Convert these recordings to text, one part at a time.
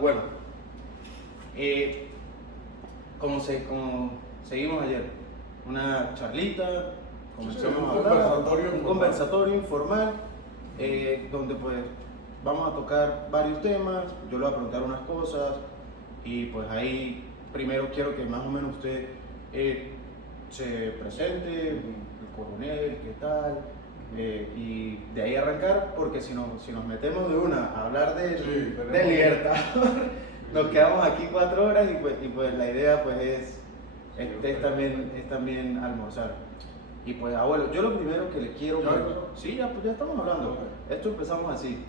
Bueno, como seguimos ayer, una charlita, comenzamos a hablar, un conversatorio informal, donde pues vamos a tocar varios temas, yo le voy a preguntar unas cosas y pues ahí primero quiero que más o menos usted se presente, el coronel, qué tal, y de ahí arrancar, porque si nos metemos de una a hablar de libertad, nos quedamos aquí 4 horas y pues la idea pues es también almorzar. Y pues abuelo, yo lo primero que le quiero sí, ya estamos hablando, esto empezamos así.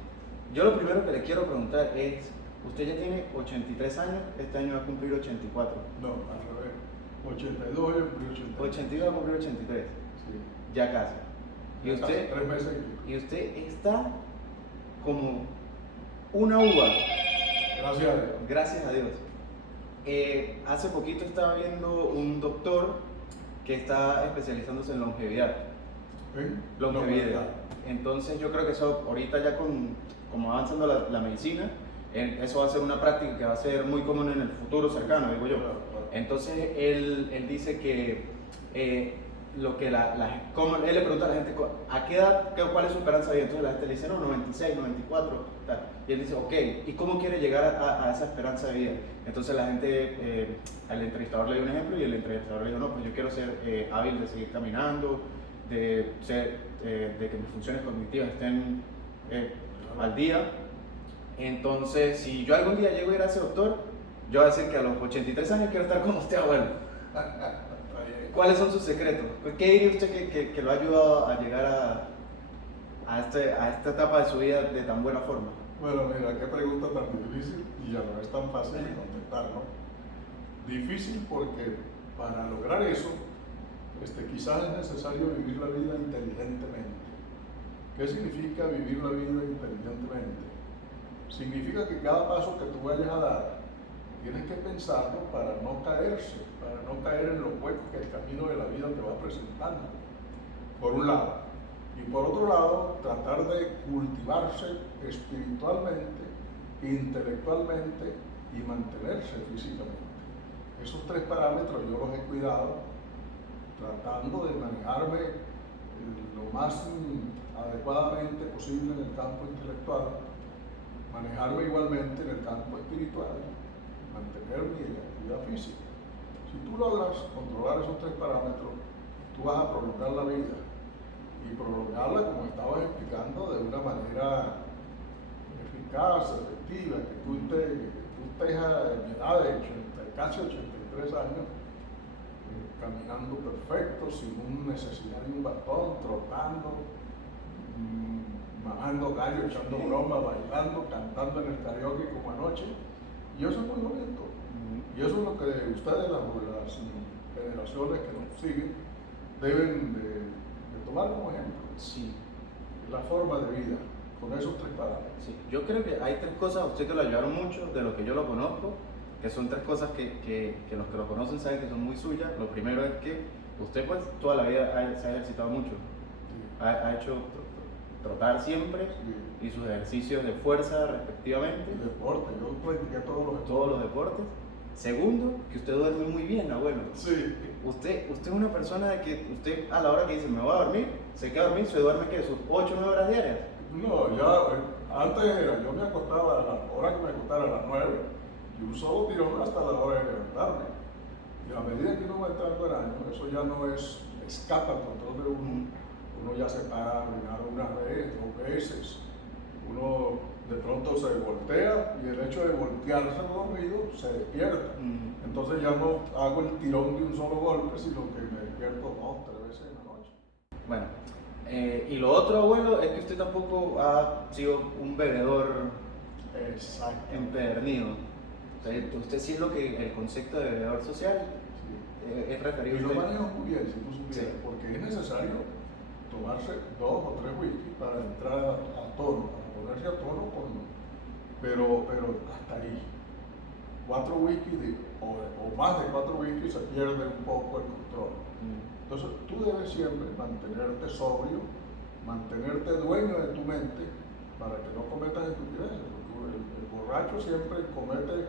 Yo lo primero que le quiero preguntar es, usted ya tiene 83 años, este año va a cumplir 84. No, al revés. 82 voy a cumplir 83. 82 va a cumplir 83. Sí. Ya casi. Y usted, 3 meses. y usted está como una uva. Gracias a Dios. Gracias a Dios. Hace poquito estaba viendo un doctor que está especializándose en longevidad. Longevidad. Entonces yo creo que eso ahorita ya como avanzando la medicina, eso va a ser una práctica que va a ser muy común en el futuro cercano, digo yo. Entonces él dice que lo que como él le pregunta a la gente a qué edad, cuál es su esperanza de vida, entonces la gente le dice no, 96, 94, tal. Y él dice ok, ¿y cómo quiere llegar a esa esperanza de vida? Entonces la gente, al entrevistador le dio un ejemplo y el entrevistador le dijo no, pues yo quiero ser hábil de seguir caminando, de que mis funciones cognitivas estén al día. Entonces si yo algún día llego a ir a ese doctor, yo voy a decir que a los 83 años quiero estar como usted, abuelo. ¿Cuáles son sus secretos? ¿Qué diría usted que lo ha ayudado a llegar a esta etapa de su vida de tan buena forma? Bueno, mira, qué pregunta tan difícil y ya no es tan fácil de contestar, ¿no? Difícil porque para lograr eso, quizás es necesario vivir la vida inteligentemente. ¿Qué significa vivir la vida inteligentemente? Significa que cada paso que tú vayas a dar, tienes que pensarlo para no caerse, para no caer en los huecos que el camino de la vida te va presentando, por un lado. Y por otro lado, tratar de cultivarse espiritualmente, intelectualmente y mantenerse físicamente. Esos 3 parámetros yo los he cuidado, tratando de manejarme lo más adecuadamente posible en el campo intelectual, manejarme igualmente en el campo espiritual, mantener mi actividad física. Si tú logras controlar esos 3 parámetros, tú vas a prolongar la vida y prolongarla, como estabas explicando, de una manera eficaz, efectiva, que tú estés a mi edad de casi 83 años, caminando perfecto, sin necesidad de un bastón, trotando, mamando gallo, echando broma, bailando, cantando en el karaoke como anoche. Y eso es muy bonito. Y eso es lo que ustedes, las generaciones que nos siguen, deben de tomar como ejemplo. Sí. La forma de vida, con esos 3 parámetros. Sí. Yo creo que hay 3 cosas a usted que lo ayudaron mucho, de lo que yo lo conozco, que son 3 cosas que los que lo conocen saben que son muy suyas. Lo primero es que usted pues toda la vida se ha ejercitado mucho. Sí. Ha hecho trotar siempre, sí, y sus ejercicios de fuerza respectivamente. Y deporte, yo practiqué todos los deportes. Segundo, que usted duerme muy bien, abuelo. Sí. Usted es una persona de que usted a la hora que dice me voy a dormir, se queda a dormir, se duerme que sus 8 o 9 horas diarias. No, ya antes era, yo me acostaba a la hora que me acostara a las 9 y un solo tirón hasta la hora de levantarme. Y a medida que uno va entrando el año, eso ya no escapa al control de uno. Uno ya se para a orinar una vez, 2 veces. Uno de pronto se voltea y el hecho de voltearse dormido se despierta. Entonces ya no hago el tirón de un solo golpe, sino que me despierto 2 o 3 veces en la noche. Bueno, y lo otro, abuelo, es que usted tampoco ha sido un bebedor empedernido. O sea, usted sí es lo que el concepto de bebedor social es referido a usted. Y lo manejo manejo muy bien, si tú supieras, sí, porque es necesario tomarse 2 o 3 whisky para entrar a tono, para ponerse a tono, pero hasta ahí. 4 whisky o más de 4 whisky se pierde un poco el control. Entonces tú debes siempre mantenerte sobrio, mantenerte dueño de tu mente para que no cometas estupideces, porque el borracho siempre comete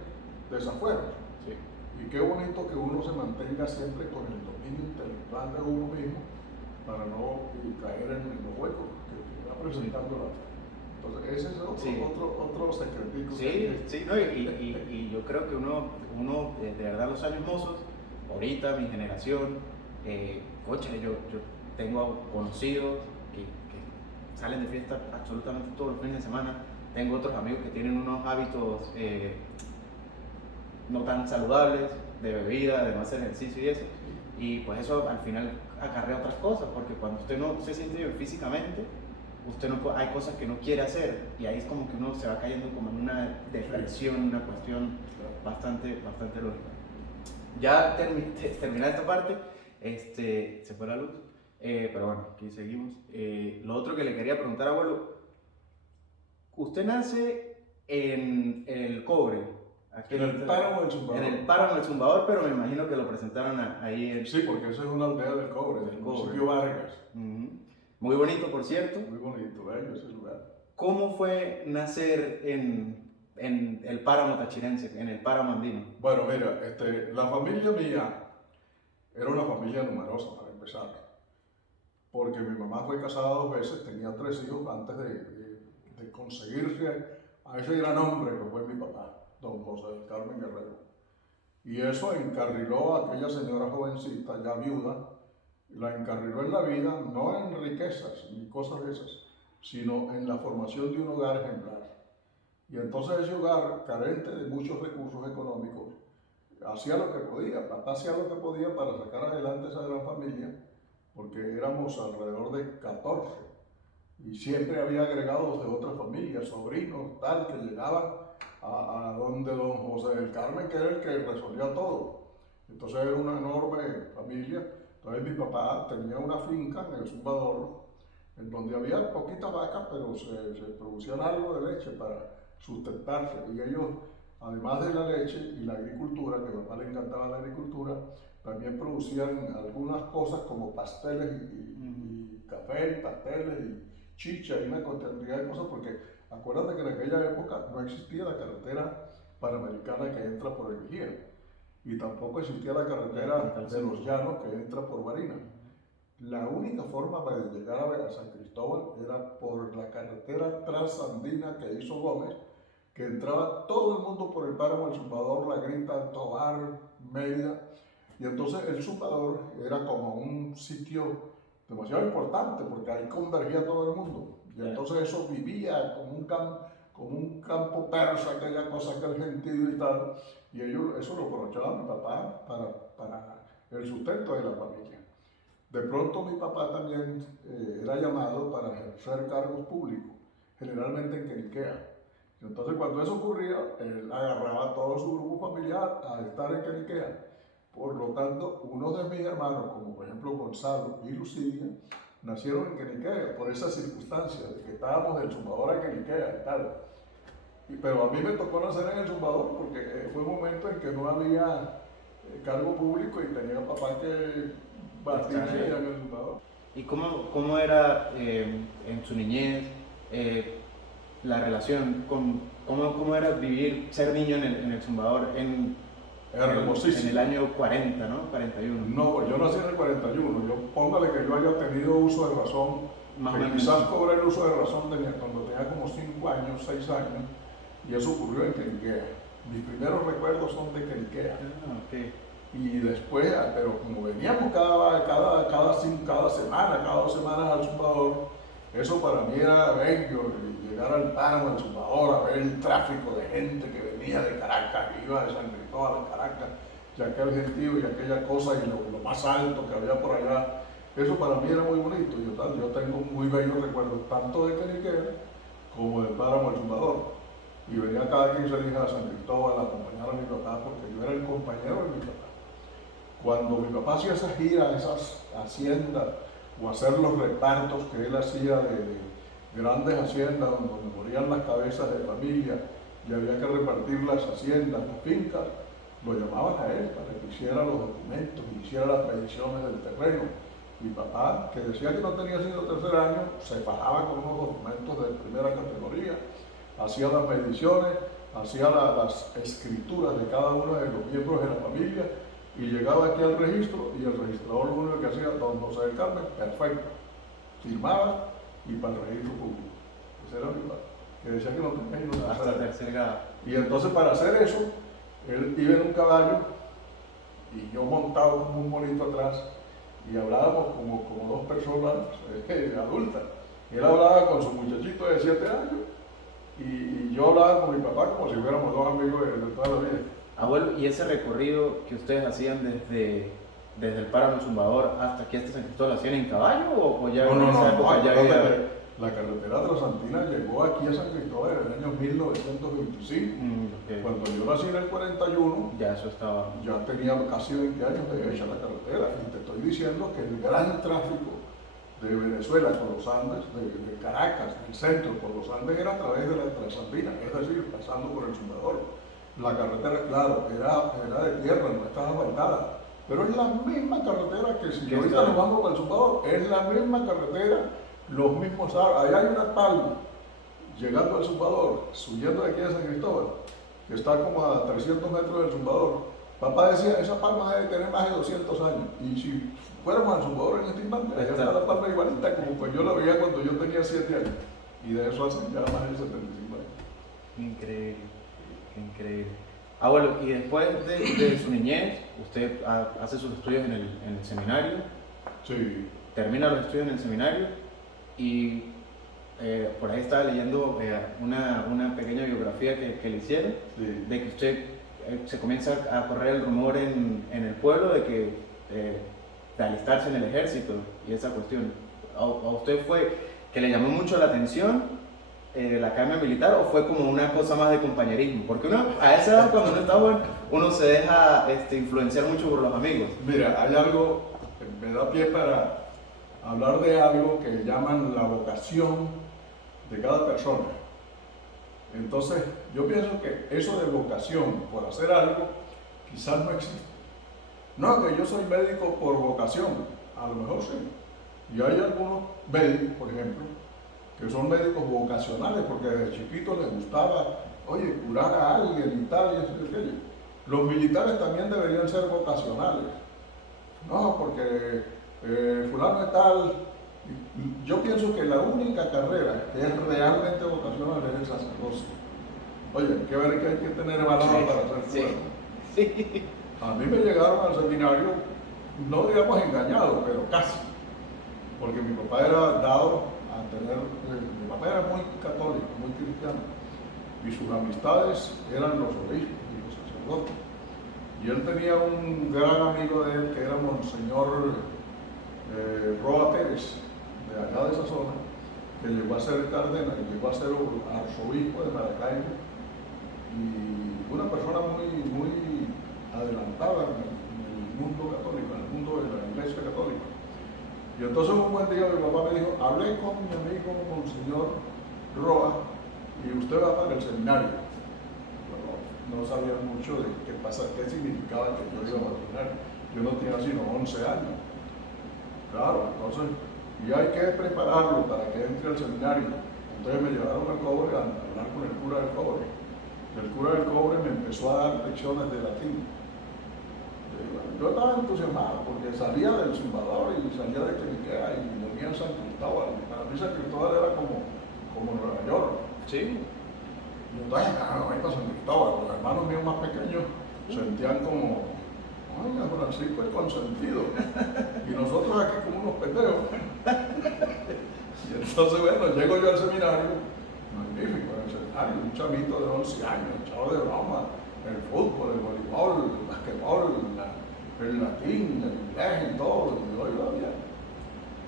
desafueros. Sí. Y qué bonito que uno se mantenga siempre con el dominio intelectual de uno mismo para no caer en los huecos que va presentando la fe. Entonces, ese es otro secretito. Sí, no, y yo creo que uno de verdad, los años mozos, ahorita, mi generación, cóchale, yo tengo conocidos que salen de fiesta absolutamente todos los fines de semana. Tengo otros amigos que tienen unos hábitos no tan saludables, de bebida, de no hacer ejercicio y eso. Y pues eso al final acarrea otras cosas, porque cuando usted no se siente bien físicamente, hay cosas que no quiere hacer, y ahí es como que uno se va cayendo como en una depresión, una cuestión bastante lógica. Ya terminada esta parte, se fue la luz, pero bueno, aquí seguimos. Lo otro que le quería preguntar, abuelo, usted nace en el Cobre. Aquí en el páramo del Zumbador. En el páramo del Zumbador, pero me imagino que lo presentaron ahí en... Sí, porque esa es una aldea del Cobre, del municipio Vargas. Muy bonito, por cierto. Muy bonito, bello ese lugar. ¿Cómo fue nacer en el páramo tachirense, en el páramo andino? Bueno, mira, la familia mía era una familia numerosa, para empezar. Porque mi mamá fue casada 2 veces, tenía 3 hijos antes de conseguirse a ese gran hombre que fue mi papá, don José del Carmen Guerrero. Y eso encarriló a aquella señora jovencita, ya viuda, la encarriló en la vida, no en riquezas ni cosas de esas, sino en la formación de un hogar ejemplar. Y entonces ese hogar, carente de muchos recursos económicos, hacía lo que podía, papá hacía lo que podía para sacar adelante esa gran familia, porque éramos alrededor de 14, y siempre había agregados de otras familias, sobrinos, tal, que llegaban a donde don José del Carmen, que era el que resolvía todo. Entonces era una enorme familia. Entonces mi papá tenía una finca en el Zumbador, en donde había poquitas vacas, pero se producían algo de leche para sustentarse. Y ellos, además de la leche y la agricultura, que a mi papá le encantaba la agricultura, también producían algunas cosas como pasteles y café, y pasteles y chicha y una cantidad de cosas, porque acuérdate que en aquella época no existía la carretera panamericana que entra por el Vigía, y tampoco existía la carretera de los Llanos que entra por Barinas. La única forma para llegar a San Cristóbal era por la carretera transandina que hizo Gómez, que entraba todo el mundo por el páramo del Zumbador, La Grita, Tobar, Mérida. Y entonces el Zumbador era como un sitio demasiado importante porque ahí convergía todo el mundo. Y entonces eso vivía como un campo persa, aquella cosa, aquel gentío y tal. Y ellos, eso lo aprovechaba mi papá para el sustento de la familia. De pronto mi papá también era llamado para ejercer cargos públicos, generalmente en Queniquea. Entonces cuando eso ocurría, él agarraba a todo su grupo familiar a estar en Queniquea. Por lo tanto, uno de mis hermanos, como por ejemplo Gonzalo y Lucilia, nacieron en Queniquea por esa circunstancia de que estábamos del Zumbador a Queniquea y tal. Pero a mí me tocó nacer en el Zumbador porque fue un momento en que no había cargo público y tenía papá que batirse en el Zumbador. ¿Y cómo era en su niñez la relación cómo era ser niño en el Zumbador Hermosísimo. En el año 40, ¿no? 41. No, yo nací en el 41. Póngale que yo haya tenido uso de razón, que quizás cobré el uso de razón cuando tenía como 5 años, 6 años, y eso ocurrió en Queniquea. Mis primeros recuerdos son de Queniquea. Okay. Y después, pero como veníamos cada semana, cada 2 semanas al Zumbador, eso para mí era bello, llegar al páramo del Zumbador, a ver el tráfico de gente que venía de Caracas, que iba de San Cristóbal a Caracas, y aquel gentío y aquella cosa, y lo más alto que había por allá. Eso para mí era muy bonito. Yo tengo muy bellos recuerdos, tanto de Queniquea como del páramo del Zumbador. Y venía cada 15 días a San Cristóbal a acompañar a mi papá, porque yo era el compañero de mi papá. Cuando mi papá hacía esas giras, esas haciendas, o hacer los repartos que él hacía de grandes haciendas donde morían las cabezas de familia y había que repartir las haciendas, las fincas, lo llamaban a él para que hiciera los documentos, que hiciera las mediciones del terreno. Mi papá, que decía que no tenía sido 3er año, se fajaba con unos documentos de primera categoría, hacía las mediciones, hacía las escrituras de cada uno de los miembros de la familia y llegaba aquí al registro y el registrador lo único que hacía, don José del Carmen, perfecto, firmaba y para el registro público. Ese era mi padre, que decía que no tenía que no hasta tercer grado. Y entonces para hacer eso, él iba en un caballo y yo montado como un monito atrás y hablábamos como dos personas adultas. Él hablaba con su muchachito de 7 años y yo hablaba con mi papá como si fuéramos dos amigos de toda la vida. Abuelo, ¿y ese recorrido que ustedes hacían desde el páramo Zumbador hasta aquí, hasta San Cristóbal, hacían en caballo o ya en esa época ya había... La carretera transantina llegó aquí a San Cristóbal en el año 1925. Okay. Cuando yo nací en el 41, ya eso estaba... ya tenía casi 20 años de hecha la carretera. Y te estoy diciendo que el gran tráfico de Venezuela por los Andes, de Caracas, del centro por los Andes, era a través de la transantina, es decir, pasando por el Zumbador. La carretera, claro, era de tierra, no estaba asfaltada, pero es la misma carretera que si yo ahorita nos vamos para el Zumbador, es la misma carretera, los mismos árboles. Allá hay una palma, llegando al Zumbador, subiendo de aquí a San Cristóbal, que está como a 300 metros del Zumbador. Papá decía, esa palma debe tener más de 200 años, y si fuéramos al Zumbador en este instante, allá está la palma igualita, como pues yo la veía cuando yo tenía 7 años, y de eso hace ya más de 75 años. Increíble, increíble. Abuelo, y después de su niñez, usted hace sus estudios en el seminario. Sí. Termina los estudios en el seminario y por ahí estaba leyendo una pequeña biografía que le hicieron, Sí. de que usted se comienza a correr el rumor en el pueblo de alistarse en el ejército y esa cuestión. ¿A usted fue que le llamó mucho la atención la academia militar o fue como una cosa más de compañerismo? Porque uno, a esa edad, cuando uno está joven, uno se deja influenciar mucho por los amigos. Mira, hay algo que me da pie para hablar de algo que llaman la vocación de cada persona. Entonces, yo pienso que eso de vocación por hacer algo quizás no existe. No, que yo soy médico por vocación, a lo mejor sí. Y hay algunos médicos, por ejemplo, que son médicos vocacionales porque desde chiquitos les gustaba, oye, curar a alguien y tal, y eso y aquello. Los militares también deberían ser vocacionales. No, porque fulano es tal. Yo pienso que la única carrera que es realmente vocacional es el sacerdocio. Oye, hay que ver que hay que tener valor para ser cura. Sí. A mí me llegaron al seminario, no digamos engañado, pero casi. Porque mi papá era dado a tener, mi papá era muy católico, muy cristiano, y sus amistades eran los obispos y los sacerdotes. Y él tenía un gran amigo de él que era Monseñor Roa Pérez, de allá de esa zona, que llegó a ser cardenal, llegó a ser arzobispo de Maracaibo, y una persona muy adelantada en el mundo católico, en el mundo de la Iglesia católica. Y entonces un buen día mi papá me dijo, hablé con mi amigo Monseñor Roa y usted va para el seminario. Bueno, no sabía mucho de qué significaba que yo iba para el seminario. Yo no tenía sino 11 años. Claro, entonces, y hay que prepararlo para que entre al seminario. Entonces me llevaron al cobre a hablar con el cura del cobre. El cura del cobre me empezó a dar lecciones de latín. Yo estaba entusiasmado porque salía del Zumbador y salía de Quiliquea y venía a San Cristóbal. Para mí San Cristóbal era como Nueva York. Sí. Y entonces, no voy para San Cristóbal. Los hermanos míos más pequeños sentían como, oiga, Francisco es consentido. Y nosotros aquí como unos pendejos. Y entonces, bueno, llego yo al seminario, magnífico, en el seminario, un chavito de 11 años, un chavo de broma, el fútbol, el voleibol, el basquetbol, el latín, el inglés y todo, y yo iba bien.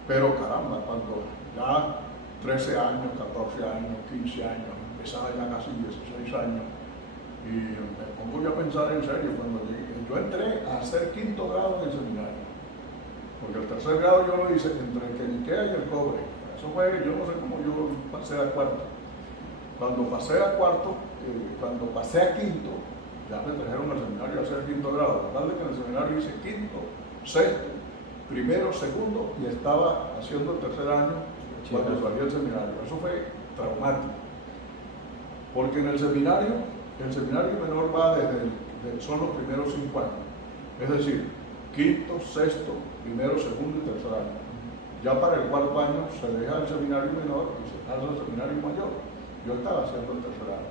Pero caramba, cuando ya 13 años, 14 años, 15 años, empezaba ya casi 16 años, y me pongo yo a pensar en serio, cuando yo entré a hacer 5º grado en el seminario, porque el 3er grado yo lo hice entre el Quiliquea y el cobre. Eso fue, yo no sé cómo yo pasé a 4º. Cuando pasé a 4º, cuando pasé a 5º, ya me trajeron al seminario a hacer 5º grado. La verdad es que en el seminario hice 5º, 6º, 1º, 2º y estaba haciendo el 3er año cuando salí del seminario. Eso fue traumático. Porque en el seminario menor va son los primeros 5 años. Es decir, quinto, sexto, primero, segundo y tercer año. Ya para el cuarto año se deja el seminario menor y se pasa al seminario mayor. Yo estaba haciendo el tercer año.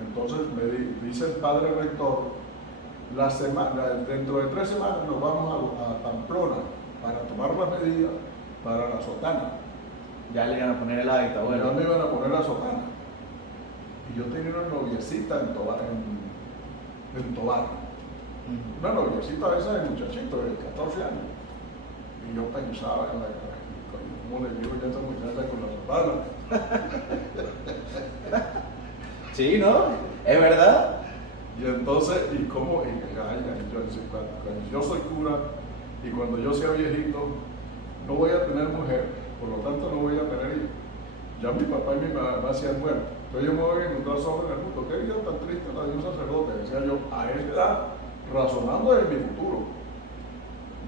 Entonces me dice el padre rector, dentro de 3 semanas nos vamos a Pamplona para tomar las medidas para la sotana. Ya le iban a poner el hábito, bueno. Ya me iban a poner la sotana. Y yo tenía una noviecita en Tobar. Una noviecita esa de muchachito de 14 años. Y yo pensaba en la cara, ¿cómo le digo yo a esa muchacha con la sotana? Sí, ¿no? ¿Es verdad? Y entonces, cuando yo soy cura y cuando yo sea viejito, no voy a tener mujer, por lo tanto no voy a tener hijos. Ya mi papá y mi mamá se han muerto. Entonces yo me voy a encontrar solo en el mundo. Qué vida tan triste la de un sacerdote, decía yo, a esa edad, razonando de mi futuro.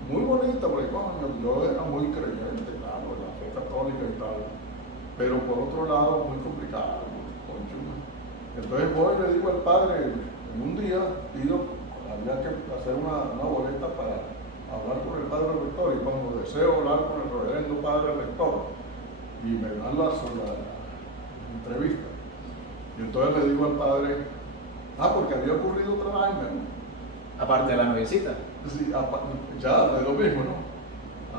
Muy bonita, porque yo era muy creyente, claro, en la fe católica y tal. Pero por otro lado, muy complicado, conchuda. Entonces voy y le digo al padre, en un día había que hacer una boleta para hablar con el padre rector, y cuando deseo hablar con el reverendo padre rector, y me dan la entrevista. Y entonces le digo al padre, porque había ocurrido otra vaina, ¿no? Aparte de la noviecita. Sí, ya, de lo mismo, ¿no?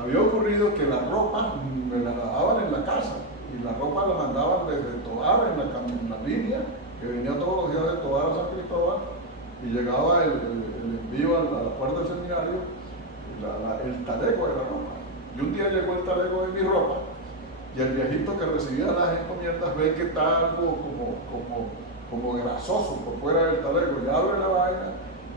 Había ocurrido que la ropa me la lavaban en la casa, y la ropa la mandaban desde Tobar en la línea, que venía todos los días de Tobar a San Cristóbal, y llegaba el envío a la puerta del seminario, el talego de la ropa. Y un día llegó el talego de mi ropa, y el viejito que recibía las encomiendas ve que está algo como grasoso por fuera del talego, y abre la vaina,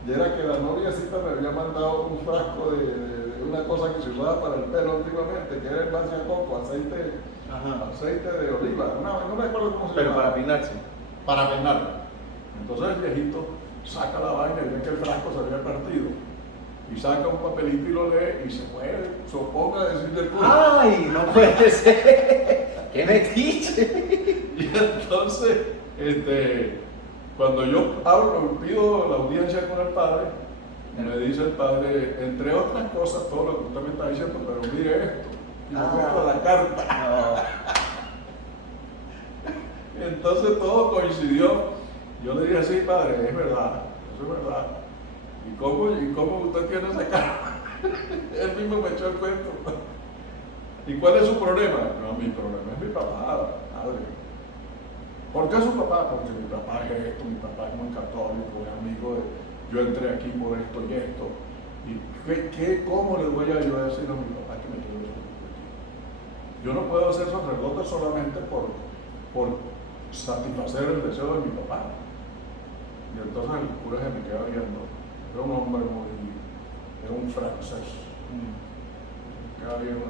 y era que la noviecita me había mandado un frasco de una cosa que se usaba para el pelo antiguamente, que era el coco, aceite de oliva, no me acuerdo cómo se llama. Pero para peinarse. Para peinarme. Entonces el viejito saca la vaina y ve que el frasco se había partido. Y saca un papelito y lo lee y se oponga a decirle el cura. ¡Ay! No puede ser. ¡Qué metiche! Y entonces, cuando yo pido la audiencia con el padre, me dice el padre, entre otras cosas, todo lo que usted me está diciendo, pero mire esto. Y me muestra la carta. No. Entonces todo coincidió. Yo le dije, sí, padre, es verdad, eso es verdad. ¿Y cómo usted tiene esa carta? Él mismo me echó el cuento. ¿Y cuál es su problema? No, mi problema es mi papá, padre. ¿Por qué su papá? Porque mi papá es esto, mi papá es muy católico, es amigo de... Yo entré aquí por esto y esto. ¿Y cómo le voy a yo decir a mi papá que me quiero ser? Yo no puedo ser sacerdote solamente por satisfacer el deseo de mi papá. Y entonces el cura se me queda viendo. Era un hombre era un francés. Me queda viendo.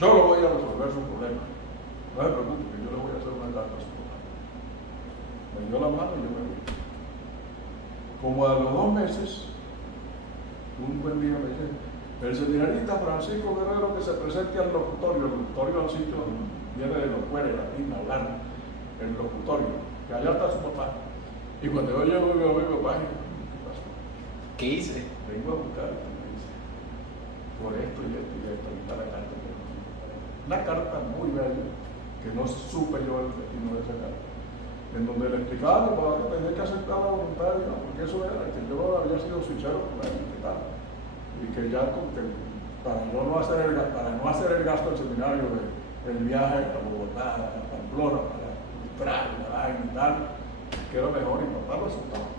Yo lo voy a resolver su problema. No se preocupe, que yo le voy a hacer una carta a su papá. Me dio la mano y yo me vi. Como a los 2 meses, un buen día me dice, el seminarista Francisco Guerrero que se presente al locutorio. El locutorio al sitio viene de los cueres, latín, hablando. El locutorio, que allá está su papá. Y cuando yo llego y veo a mi papá, ¿qué pasó? ¿Qué hice? Vengo a buscarte, me dice, por esto y esto y esto, y está la carta. Una carta muy bella, que no supe yo el destino de esa carta, en donde le explicaba a mi papá que tenía que aceptar la voluntad de Dios, porque eso era, que yo había sido sincero con él, y que ya para no hacer el gasto del seminario, del viaje a Bogotá, a Pamplona, para ilustrar y tal, que era mejor, y papá lo aceptaba.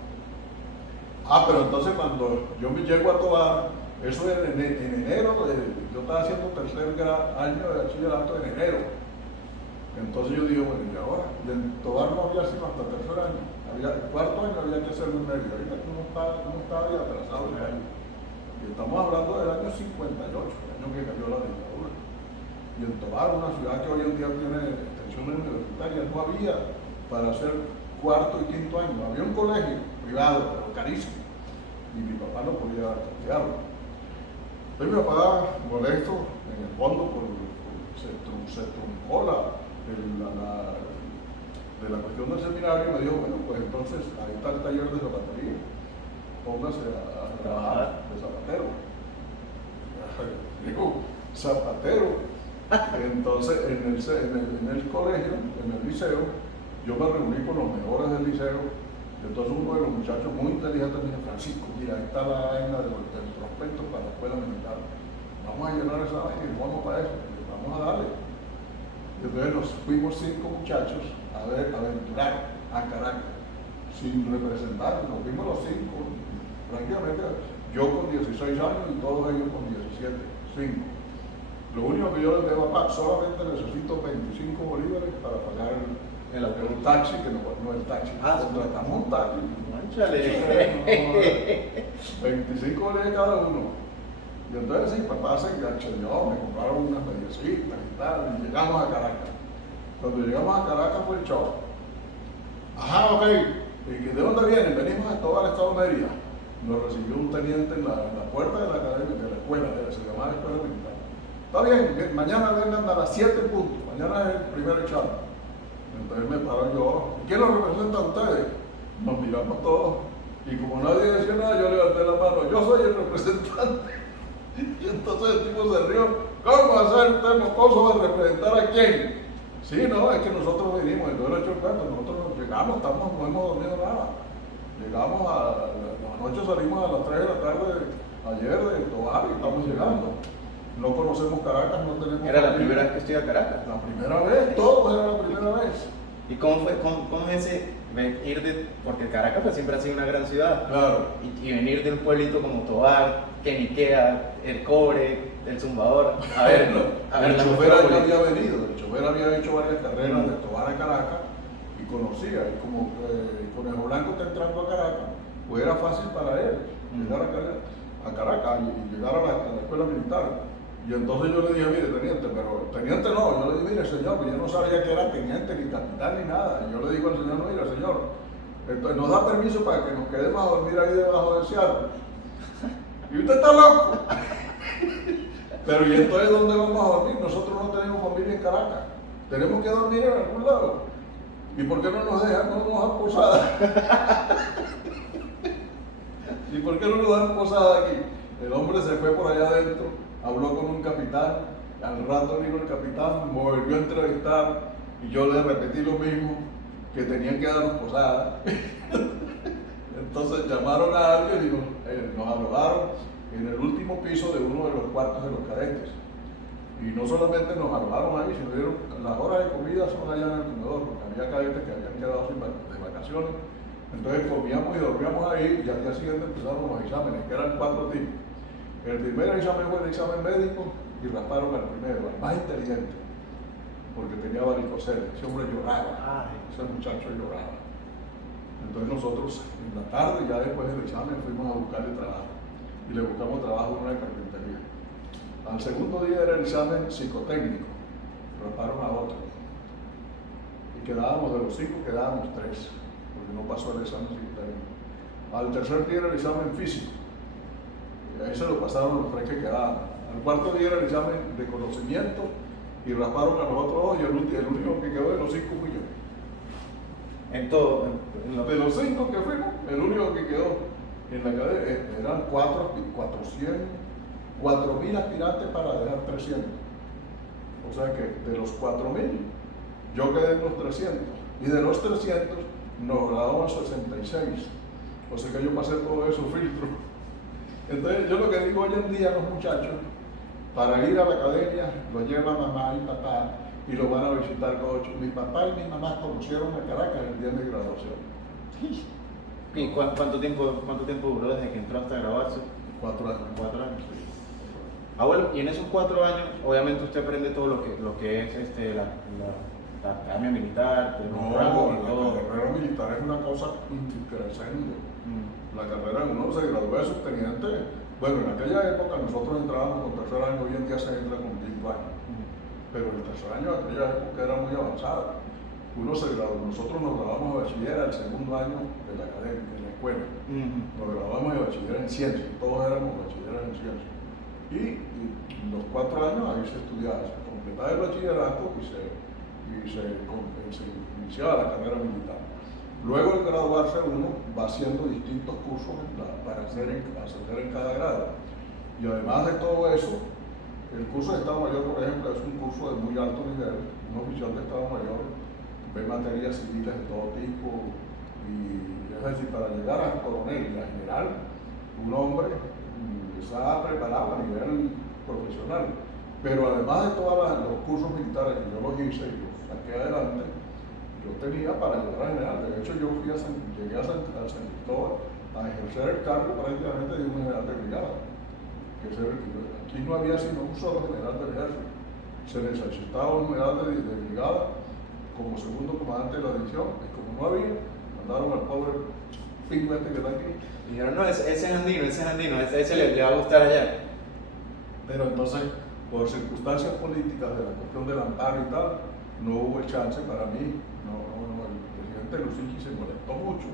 Pero entonces cuando yo me llego a Tobar, eso en enero, yo estaba haciendo tercer año de bachillerato en enero. Entonces yo digo, bueno, ¿y ahora? Y en Tobar no había sino hasta tercer año. El cuarto año había que hacer un medio. Ahorita no estaba ya atrasado el año. Y estamos hablando del año 58, el año que cayó la dictadura. Y en Tobar, una ciudad que hoy en día tiene extensiones universitarias, no había para hacer cuarto y quinto año. Había un colegio privado, pero carísimo. Y mi papá no podía costearlo. Entonces mi papá, molesto, en el fondo, se truncó de la cuestión del seminario y me dijo, bueno, pues entonces ahí está el taller de zapatería, póngase a trabajar de zapatero. Digo, zapatero. Entonces en el colegio, en el liceo, yo me reuní con los mejores del liceo. Entonces uno de los muchachos muy inteligentes me dijo, Francisco, mira, ahí está la vaina del prospecto para la escuela militar. Vamos a llenar esa vaina y vamos para eso, vamos a darle. Y entonces nos fuimos 5 muchachos a aventurar a Caracas, sin representar, nos fuimos los 5, prácticamente yo con 16 años y todos ellos con 17, 5. Lo único que yo les debo a papá, solamente necesito 25 bolívares para pagar el taxi, que no el taxi. Contratamos un taxi. Manchale. 25 bolívares cada uno. Y entonces sí, papá se enganchó, me compraron unas mediecitas y tal, y llegamos a Caracas. Cuando llegamos a Caracas fue el show. Ajá, ok. ¿Y de dónde vienen? Venimos a todo el estado de Mérida. Nos recibió un teniente en la puerta de la academia, de la escuela, se llamaba Escuela Militar. Está bien, mañana vengan a las 7 puntos, mañana es el primer examen. Entonces me paro yo, ¿quién lo representa a ustedes? Nos miramos todos, y como nadie decía nada, yo levanté la mano, yo soy el representante. Y entonces el tipo se rió, ¿cómo va a ser usted mocoso de representar a quién? Sí, no, es que nosotros vinimos, yo le he hecho el cuento, nosotros llegamos, no hemos dormido nada. Llegamos la noche salimos a las 3 de la tarde ayer de Tobar y estamos llegando. No conocemos Caracas, no tenemos... ¿Era la primera vez que estoy a Caracas? La primera vez, todo era la primera vez. ¿Y cómo fue ese ir de, porque Caracas pues, siempre ha sido una gran ciudad, claro, y venir de un pueblito como Tobar, Queniquea, El Cobre, El Zumbador, a ver, el chofer había venido, el chofer había hecho varias carreras de Tobar a Caracas y conocía, y como Conejo Blanco está entrando a Caracas, pues era fácil para él llegar a Caracas y llegar a la escuela militar. Y entonces yo le dije, mire, teniente, pero teniente no, yo le dije, mire, señor, que yo no sabía que era teniente, ni capitán, ni nada. Y yo le digo al señor, no, mira, señor, entonces nos da permiso para que nos quedemos a dormir ahí debajo del cielo. Y usted está loco. Pero ¿y entonces dónde vamos a dormir? Nosotros no tenemos familia en Caracas. Tenemos que dormir en algún lado. ¿Y por qué no nos dejan, no nos dan posada? ¿Y por qué no nos dan posada aquí? El hombre se fue por allá adentro, habló con un capitán, al rato vino el capitán, me volvió a entrevistar y yo le repetí lo mismo, que tenían que darnos posada. Entonces llamaron a alguien y nos alojaron en el último piso de uno de los cuartos de los cadetes. Y no solamente nos alojaron ahí, sino dieron las horas de comida son allá en el comedor, porque había cadetes que habían quedado de vacaciones. Entonces comíamos y dormíamos ahí y al día siguiente empezaron los exámenes, que eran 4 tipos. El primer examen fue el examen médico y rasparon al primero, al más inteligente, porque tenía varicocele. Ese hombre lloraba, ese muchacho lloraba. Entonces nosotros en la tarde, ya después del examen, fuimos a buscarle trabajo y le buscamos trabajo en una carpintería. Al segundo día era el examen psicotécnico, rasparon a otro. Y quedábamos, de los 5 quedábamos 3, porque no pasó el examen psicotécnico. Al tercer día era el examen físico. Ahí se lo pasaron los 3 que quedaban. Al cuarto día era el examen de conocimiento y rasparon a los otros 2 y el único que quedó de los 5 fui yo. En todo. De los 5 que fuimos, el único que quedó en la cadena eran 4.000 aspirantes para dejar 300. O sea que de los 4.000, yo quedé en los 300. Y de los 300 nos graduaban 66. O sea que yo pasé todo eso filtro. Entonces, yo lo que digo hoy en día a los muchachos, para ir a la academia, lo lleva mamá y papá y lo van a visitar los 8. Mi papá y mi mamá conocieron a Caracas el día de mi graduación. ¿Y cuánto tiempo duró desde que entró hasta graduarse? 4 años. 4 años. Abuelo, y en esos 4 años, obviamente usted aprende todo lo que es la academia militar, No, la carrera militar es una cosa increíble. La carrera, uno se gradúa de subteniente. Bueno, en aquella época nosotros entrábamos con 3er año, hoy en día se entra con 5º año. Pero el 3er año de aquella época era muy avanzada. Uno se graduó, nosotros nos graduamos de bachiller al 2º año de la academia, de la escuela. Nos graduamos de bachiller en ciencias, todos éramos bachilleres en ciencias. Y los 4 años ahí se estudiaba, se completaba el bachillerato y y se iniciaba la carrera militar. Luego de graduarse uno va haciendo distintos cursos para ascender en cada grado. Y además de todo eso, el curso de Estado Mayor, por ejemplo, es un curso de muy alto nivel. Un oficial de Estado Mayor ve materias civiles de todo tipo, y es decir, para llegar a coronel y a general, un hombre está preparado a nivel profesional. Pero además de todos los cursos militares que yo los hice y los saqué adelante, yo tenía para llegar a general. De hecho, yo llegué a San Cristóbal a ejercer el cargo prácticamente de un general de brigada. Aquí no había sino un solo general del ejército. Se necesitaba un general de brigada como segundo comandante de la división, y como no había, mandaron al pobre pingo este que está aquí. Dijeron, no, ese es andino, ese le va a gustar allá. Pero entonces, por circunstancias políticas de la cuestión del amparo y tal, no hubo chance para mí. El presidente Lucinchi se molestó mucho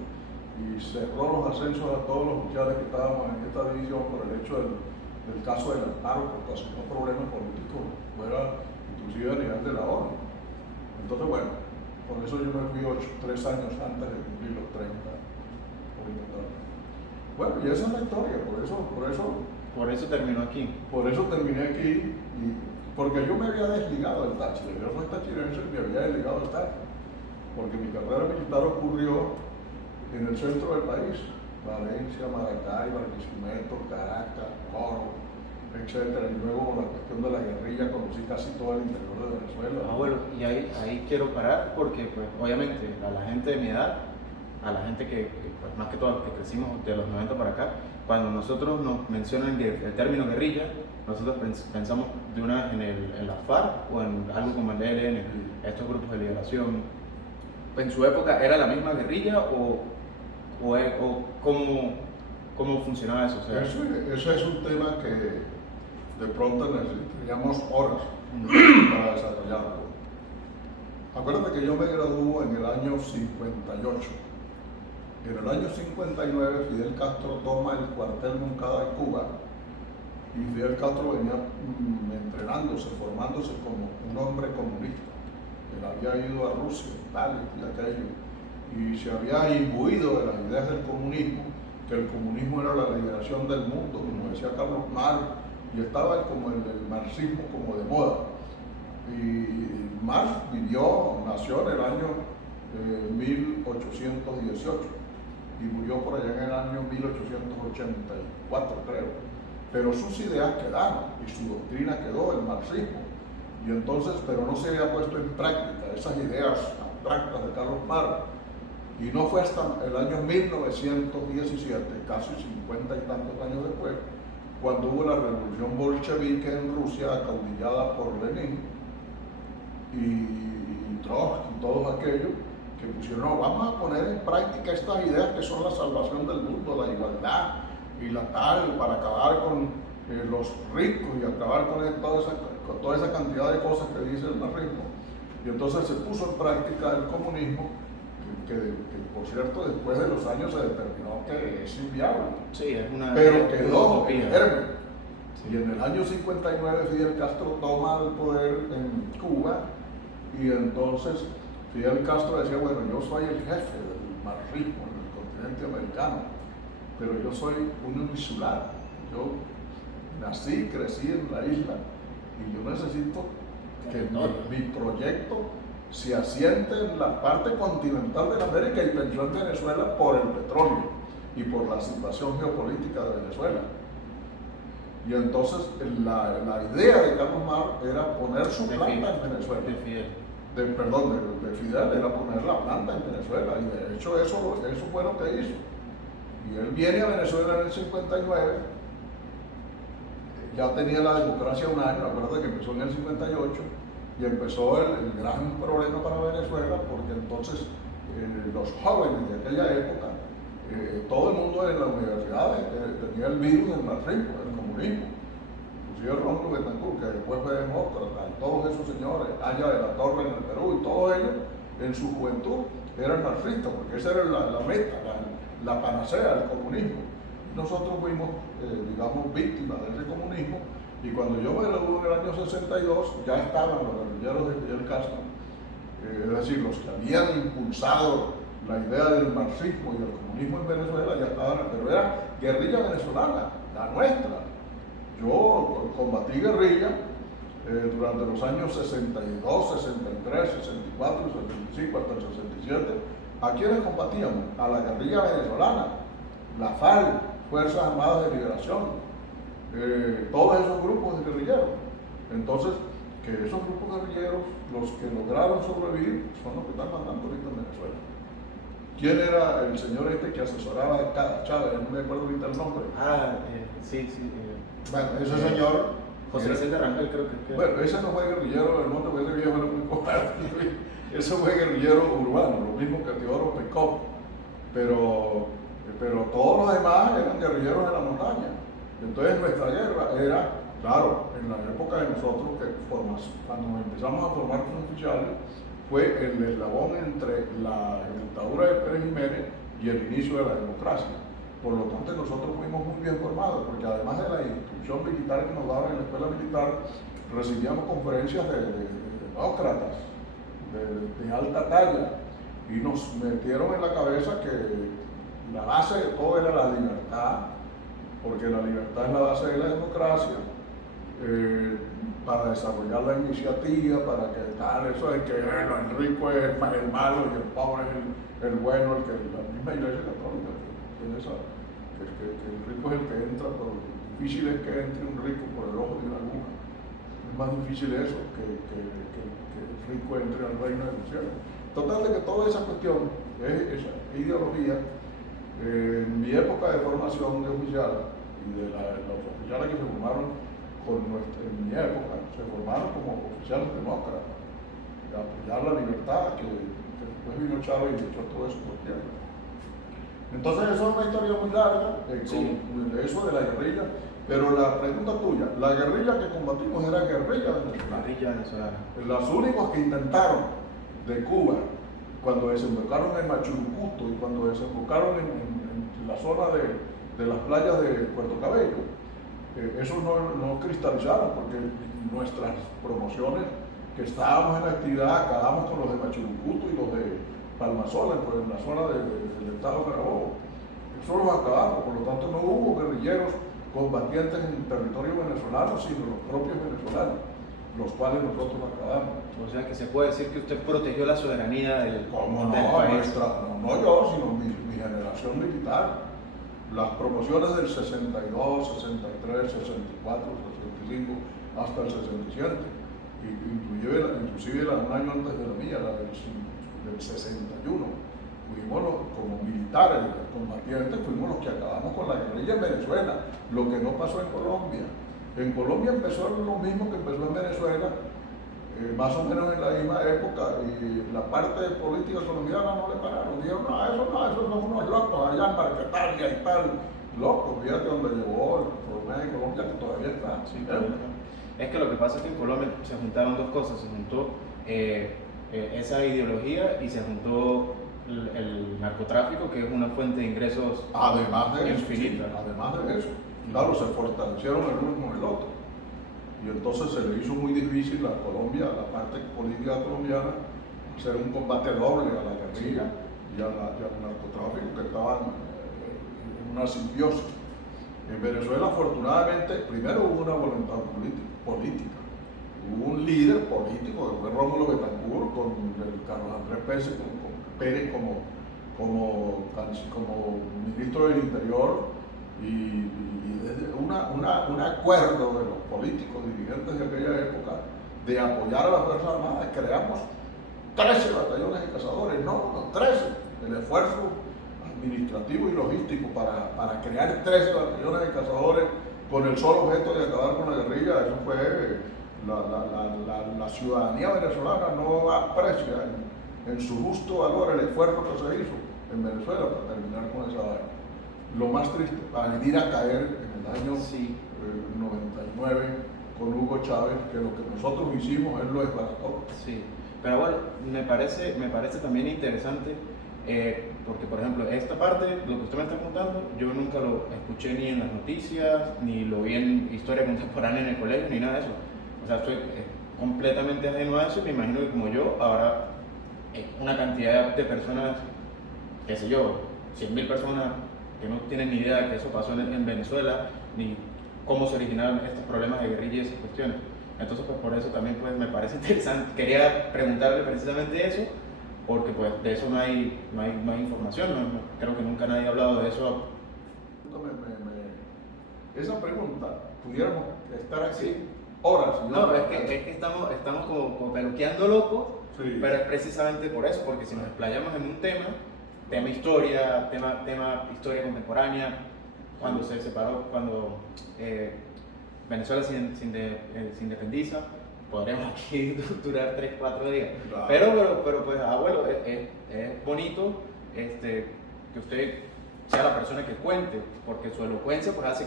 y cerró los ascensos a todos los oficiales que estábamos en esta división por el hecho del caso del amparo, porque ocasionó problemas políticos fuera inclusive a nivel de la ONU. Entonces, bueno, por eso yo me fui 3 años antes de cumplir los 30 por intentar. Bueno, y esa es la historia, Por eso terminó aquí. por eso terminé aquí, porque yo me había desligado del Táchira. Yo soy tachirense y me había desligado del Táchira, porque mi carrera militar ocurrió en el centro del país: Valencia, Maracay, Barquisimeto, Caracas, Coro, etcétera. Y luego, con la cuestión de la guerrilla, conocí casi todo el interior de Venezuela. Bueno, y ahí quiero parar, porque pues obviamente a la gente de mi edad, a la gente que pues, más que todo que crecimos de los 90 para acá, cuando nosotros nos mencionan el término guerrilla, nosotros pensamos de una en la FARC o en algo como el ELN, estos grupos de liberación. ¿En su época era la misma guerrilla o cómo funcionaba eso? O sea, ese es un tema que de pronto necesitaríamos horas para desarrollarlo. Acuérdate que yo me graduó en el año 58. En el año 59 Fidel Castro toma el cuartel Moncada en Cuba, y Fidel Castro venía entrenándose, formándose como un hombre comunista. Él había ido a Rusia, tal y aquello, y se había imbuido de las ideas del comunismo, que el comunismo era la liberación del mundo, como decía Carlos Marx, y estaba como el marxismo como de moda. Y Marx nació en el año 1818 y murió por allá en el año 1884, creo. Pero sus ideas quedaron y su doctrina quedó, el marxismo. Y entonces, pero no se había puesto en práctica esas ideas abstractas de Carlos Marx. Y no fue hasta el año 1917, casi 50 y tantos años después, cuando hubo la revolución bolchevique en Rusia, acaudillada por Lenin y Trotsky y todos aquellos, que pusieron, no, vamos a poner en práctica estas ideas que son la salvación del mundo, la igualdad y la tal, para acabar con los ricos y acabar con toda esa cantidad de cosas que dice el marxismo. Y entonces se puso en práctica el comunismo, que por cierto después de los años se determinó que es inviable. Sí, es una. Pero quedó firme. Sí. Y en el año 59 Fidel Castro toma el poder en Cuba, y entonces Fidel Castro decía, bueno, yo soy el jefe del marxismo en el continente americano, pero yo soy un insular. Yo nací, crecí en la isla, y yo necesito que mi proyecto se asiente en la parte continental de América, y pensó en Venezuela por el petróleo y por la situación geopolítica de Venezuela. Y entonces la idea de Carlos Marx era poner su planta en Venezuela. De Fidel era poner la planta en Venezuela, y de hecho eso fue lo que hizo. Y él viene a Venezuela en el 59, ya tenía la democracia un año, acuérdate que empezó en el 58, y empezó el gran problema para Venezuela, porque entonces los jóvenes de aquella época, todo el mundo en las universidades tenía el virus del marxismo, del comunismo. Inclusive Rómulo Betancourt, que después fue demócrata, y todos esos señores, Aya de la Torre en el Perú, y todos ellos en su juventud eran marxistas, porque esa era la meta, la panacea del comunismo. Nosotros fuimos, digamos, víctimas de ese comunismo, y cuando yo me gradué en el año 62, ya estaban los guerrilleros de Fidel Castro es decir, los que habían impulsado la idea del marxismo y del comunismo en Venezuela ya estaban, pero era guerrilla venezolana, la nuestra. Yo combatí guerrilla durante los años 62, 63, 64, 65, hasta el 67. ¿A quiénes combatíamos? A la guerrilla venezolana, la FARC, Fuerzas Armadas de Liberación, todos esos grupos de guerrilleros. Entonces, que esos grupos guerrilleros, los que lograron sobrevivir, son los que están mandando ahorita en Venezuela. ¿Quién era el señor este que asesoraba a Chávez? No me acuerdo ahorita el nombre. Sí. Bueno, ese señor... José Vicente Rangel, creo que... Bueno, ese no fue guerrillero del monte, porque ese viejo era muy cobarde. Ese fue guerrillero urbano, lo mismo que Teodoro Pekov. Pero todos los demás eran guerrilleros de la montaña. Entonces nuestra guerra era, claro, en la época de nosotros, cuando nos empezamos a formar como oficiales, fue el eslabón entre la dictadura de Pérez Jiménez y el inicio de la democracia. Por lo tanto, nosotros fuimos muy bien formados, porque además de la instrucción militar que nos daban en la escuela militar, recibíamos conferencias de demócratas de alta talla, y nos metieron en la cabeza que la base de todo era la libertad, porque la libertad es la base de la democracia, para desarrollar la iniciativa, para que tal, eso de que el rico es el malo y el pobre es el bueno, la misma Iglesia Católica tiene esa, que el rico es el que entra, pero difícil es que entre un rico por el ojo de una aguja. Es más difícil eso que el rico entre al reino de los cielos. Total, de que toda esa cuestión, esa ideología, en mi época de formación de oficial y de los oficiales que se formaron en mi época, se formaron como oficiales demócratas, de apoyar la libertad, que después vino Chávez y echó todo eso por tierra. Entonces, eso es una historia muy larga, eso de la guerrilla. Pero la pregunta tuya, la guerrilla que combatimos era guerrilla venezolana. Los únicos que intentaron de Cuba, cuando desembocaron en Machurucuto y cuando desembocaron en la zona de las playas de Puerto Cabello, esos no cristalizaron, porque nuestras promociones que estábamos en actividad acabamos con los de Machurucuto y los de Palmasola, pues en la zona del estado de Carabobo. Eso los acabamos, por lo tanto no hubo guerrilleros combatientes en el territorio venezolano, sino los propios venezolanos, los cuales nosotros acabamos. O sea que se puede decir que usted protegió la soberanía del país. No yo, sino mi generación militar. Las promociones del 62, 63, 64, 65, hasta el 67, inclusive un año antes de la mía, la del 61. Como militares, combatientes, fuimos los que acabamos con la guerrilla en Venezuela, lo que no pasó en Colombia. En Colombia empezó lo mismo que empezó en Venezuela, más o menos en la misma época, y la parte política colombiana no le pararon. Dijeron, eso son unos locos allá en Marquetalia y tal. Locos, fíjate donde llevó el problema de Colombia, que todavía está. Sí, es que lo que pasa es que en Colombia se juntaron dos cosas, se juntó esa ideología y se juntó el narcotráfico, que es una fuente de ingresos infinita. Además de eso, claro, se fortalecieron el uno con el otro. Y entonces se le hizo muy difícil a Colombia, a la parte política colombiana, hacer un combate doble a la guerrilla y al narcotráfico, que estaban en una simbiosis. En Venezuela, afortunadamente, primero hubo una voluntad política. Hubo un líder político, que fue Rómulo Betancourt, con el Carlos Andrés Pérez como ministro del Interior, y desde un acuerdo de los políticos dirigentes de aquella época de apoyar a las Fuerzas Armadas, creamos 13 batallones de cazadores, no 13, el esfuerzo administrativo y logístico para crear 13 batallones de cazadores con el solo objeto de acabar con la guerrilla. Eso fue la ciudadanía venezolana no aprecia en su justo valor el esfuerzo que se hizo en Venezuela para terminar con esa vaina. Lo más triste, para venir a caer en el año 99 con Hugo Chávez, que lo que nosotros hicimos él lo desbarató. Sí, pero bueno, me parece también interesante, porque por ejemplo, esta parte, lo que usted me está contando, yo nunca lo escuché ni en las noticias, ni lo vi en historia contemporánea en el colegio, ni nada de eso. O sea, estoy completamente ajeno a eso y me imagino que como yo, habrá una cantidad de personas, qué sé yo, 100.000 personas que no tienen ni idea de que eso pasó en Venezuela, ni cómo se originaron estos problemas de guerrilla y esas cuestiones. Entonces, pues por eso también pues, me parece interesante. Quería preguntarle precisamente eso, porque pues de eso no hay información, creo que nunca nadie ha hablado de eso. Esa pregunta, pudiéramos estar aquí horas. No, es que estamos como peluqueando locos, sí. Pero es precisamente por eso, porque si nos explayamos en un tema historia, tema historia contemporánea, cuando se separó, cuando Venezuela se independiza, podríamos aquí durar 3-4 días. Claro. Pero pues abuelo, es bonito que usted sea la persona que cuente, porque su elocuencia pues hace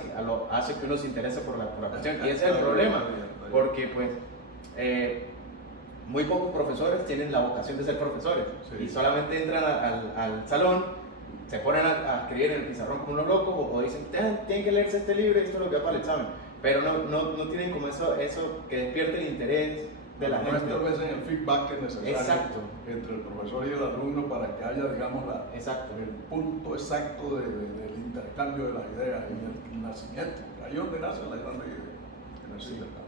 que uno se interese por la cuestión, y ese es el problema, porque pues muy pocos profesores tienen la vocación de ser profesores, sí. Y solamente entran al salón, se ponen a escribir en el pizarrón como unos locos, o dicen, tienen que leerse este libro y esto es lo que va para el examen, pero no tienen como eso que despierte el interés de la gente. No es tal vez en el feedback que es necesario. Exacto. Entre el profesor y el alumno para que haya, digamos, el punto exacto del intercambio de las ideas y el nacimiento. Ahí es donde nacen las grandes ideas. En ese intercambio.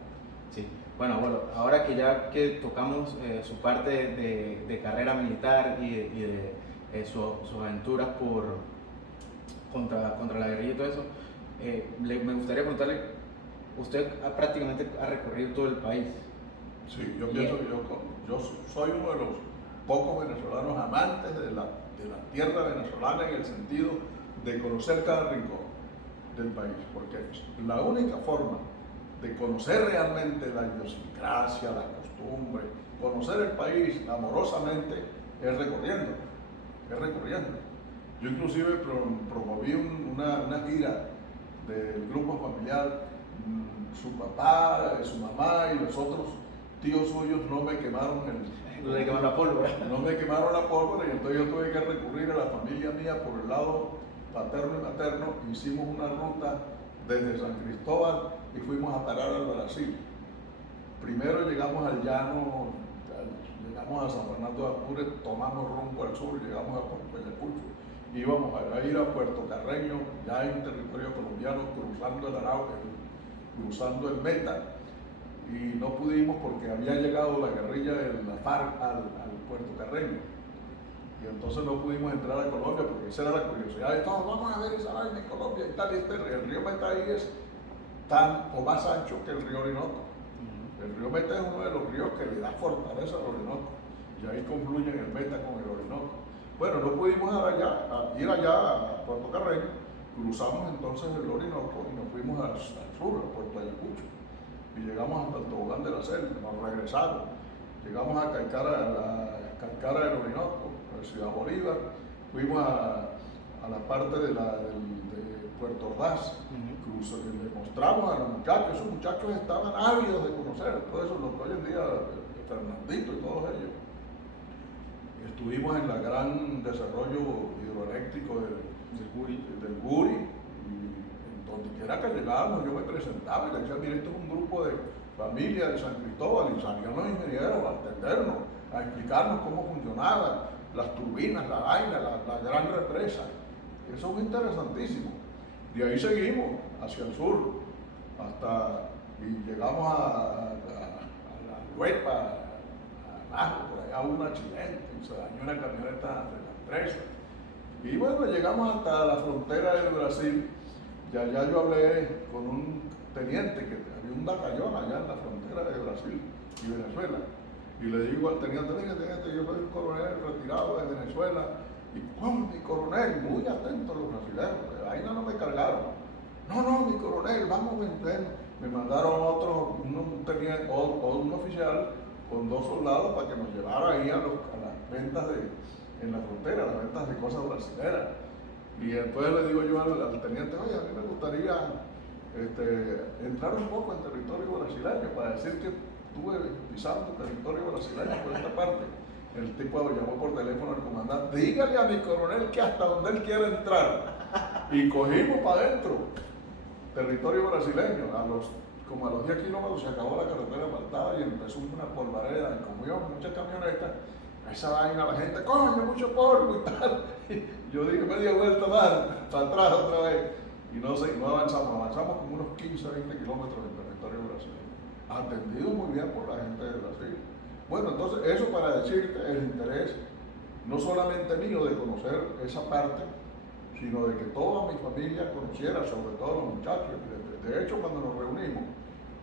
Sí. Bueno, ahora que tocamos su parte de carrera militar y de sus aventuras contra la guerrilla y todo eso, me gustaría preguntarle, usted prácticamente ha recorrido todo el país. Sí, yo pienso que yo soy uno de los pocos venezolanos amantes de la tierra venezolana en el sentido de conocer cada rincón del país, porque la única forma de conocer realmente la idiosincrasia, las costumbres, conocer el país amorosamente es recorriendo. Yo inclusive promoví una gira del grupo familiar, su papá, su mamá y los otros tíos suyos no me quemaron la pólvora. No me quemaron la pólvora, y entonces yo tuve que recurrir a la familia mía por el lado paterno y materno. Hicimos una ruta desde San Cristóbal y fuimos a parar al Brasil. Primero llegamos al llano, llegamos a San Fernando de Apure, tomamos rumbo al sur, llegamos a Puerto Ayacucho, íbamos a ir a Puerto Carreño, ya en territorio colombiano, cruzando el Arauca, cruzando el Meta, y no pudimos porque había llegado la guerrilla de la FARC al Puerto Carreño, y entonces no pudimos entrar a Colombia porque esa era la curiosidad de todos, vamos a ver esa vaina en Colombia y tal, el río Meta ahí es tan o más ancho que el río Orinoco. El río Meta es uno de los ríos que le da fortaleza al Orinoco, y ahí confluyen el Meta con el Orinoco. Bueno, no pudimos ir allá a Puerto Carreño, cruzamos entonces el Orinoco y nos fuimos al sur, a Puerto Ayacucho, y llegamos hasta el Tobogán de la Selva, nos regresamos, llegamos a Calcara del Orinoco, a Ciudad Bolívar, fuimos a la parte de Puerto Ordaz, le mostramos a los muchachos, esos muchachos estaban ávidos de conocer, todo eso, hoy en día Fernandito y todos ellos. Estuvimos en el gran desarrollo hidroeléctrico del Guri, y en donde quiera que llegábamos yo me presentaba y le decía, mire, esto es un grupo de familia de San Cristóbal, y salían los ingenieros a atendernos, a explicarnos cómo funcionaban las turbinas, la vaina, la gran represa. Eso fue interesantísimo. De ahí seguimos hacia el sur y llegamos a la Huepa, abajo, por allá hubo un accidente, se dañó una camioneta de la empresa. Y bueno, llegamos hasta la frontera del Brasil, y allá yo hablé con un teniente que había un batallón allá en la frontera de Brasil y Venezuela. Y le digo al teniente, yo soy un coronel retirado de Venezuela. Y ¡pum! Mi coronel, muy atento a los brasileños, de vaina no me cargaron. No, mi coronel, vamos a vender. Me mandaron un oficial con 2 soldados para que nos llevara ahí a las ventas en la frontera, las ventas de cosas brasileras. Y entonces le digo yo al teniente, oye, a mí me gustaría entrar un poco en territorio brasileño para decir que estuve pisando territorio brasileño por esta parte. El tipo llamó por teléfono al comandante, dígale a mi coronel que hasta donde él quiera entrar. Y cogimos para adentro, territorio brasileño. Como a los 10 kilómetros se acabó la carretera asfaltada y empezó una polvareda. Y como íbamos muchas camionetas, esa vaina, la gente, coño, mucho polvo y tal. Yo dije media vuelta más, para atrás otra vez. Y no avanzamos como unos 15, 20 kilómetros en territorio brasileño. Atendido muy bien por la gente de Brasil. Bueno, entonces eso para decirte el interés, no solamente mío de conocer esa parte, sino de que toda mi familia conociera, sobre todo los muchachos. De hecho, cuando nos reunimos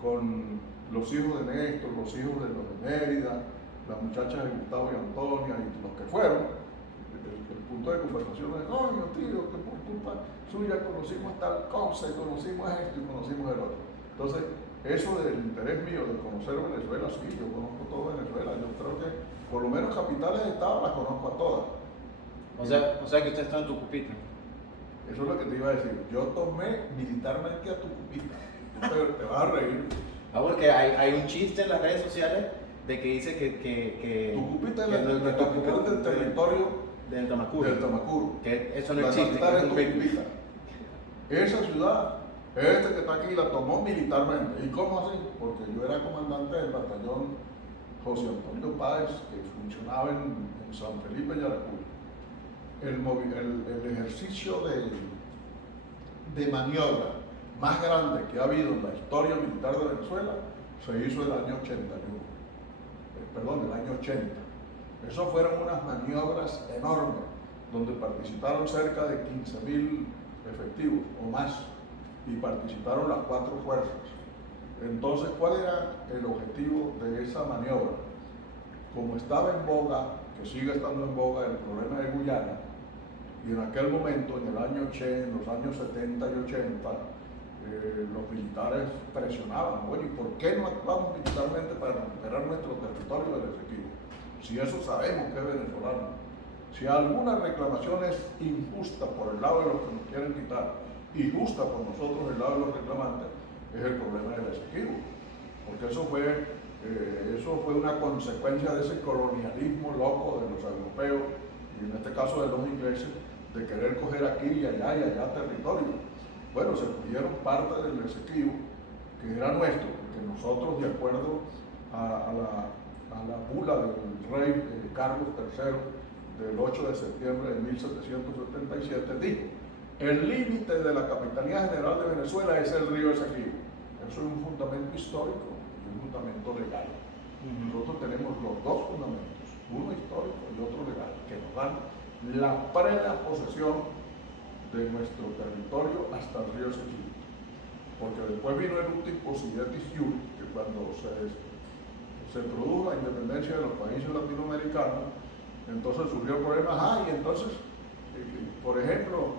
con los hijos de Néstor, los hijos de los de Mérida, las muchachas de Gustavo y Antonia y los que fueron, el punto de conversación es, coño tío, que por culpa suya conocimos tal cosa, y conocimos esto y conocimos el otro. Entonces, eso del interés mío de conocer Venezuela, sí, yo conozco todo Venezuela, yo creo que por lo menos capitales de estado las conozco a todas. O sea que usted está en Tucupita. Eso es lo que te iba a decir. Yo tomé militarmente a Tucupita. Te vas a reír. Porque hay un chiste en las redes sociales de que dice que Tucupita es la capital del territorio del Tamacuro. Que eso no la existe. capital es Tucupita. Esa ciudad, este que está aquí, la tomó militarmente. ¿Y cómo así? Porque yo era comandante del batallón José Antonio Páez, que funcionaba en San Felipe y Yaracuy. El ejercicio de maniobra más grande que ha habido en la historia militar de Venezuela se hizo el año 81, el año 80. Eso fueron unas maniobras enormes, donde participaron cerca de 15.000 efectivos o más, y participaron las 4 fuerzas. Entonces, ¿cuál era el objetivo de esa maniobra? Como estaba en boga, que sigue estando en boga, el problema de Guyana, y en aquel momento, en el año 80, en los años 70 y 80, los militares presionaban, oye, ¿por qué no actuamos militarmente para recuperar nuestro territorio del Esequibo? Si eso sabemos que es venezolano. Si alguna reclamación es injusta por el lado de los que nos quieren quitar y justa por nosotros el lado de los reclamantes, es el problema del Esequibo. Porque eso fue una consecuencia de ese colonialismo loco de los europeos, y en este caso de los ingleses, de querer coger aquí y allá territorio. Bueno, se cogieron parte del Esequibo, que era nuestro, porque nosotros, de acuerdo a la bula del rey Carlos III del 8 de septiembre de 1777, dijo, el límite de la Capitanía General de Venezuela es el río Esequibo. Eso es un fundamento histórico y un fundamento legal. Nosotros tenemos los dos fundamentos, uno histórico y otro legal, que nos dan la plena posesión de nuestro territorio hasta el río Esequibo. Porque después vino el ultim possidetis iure, que cuando se produjo la independencia de los países latinoamericanos, entonces surgió el problema, y entonces, por ejemplo,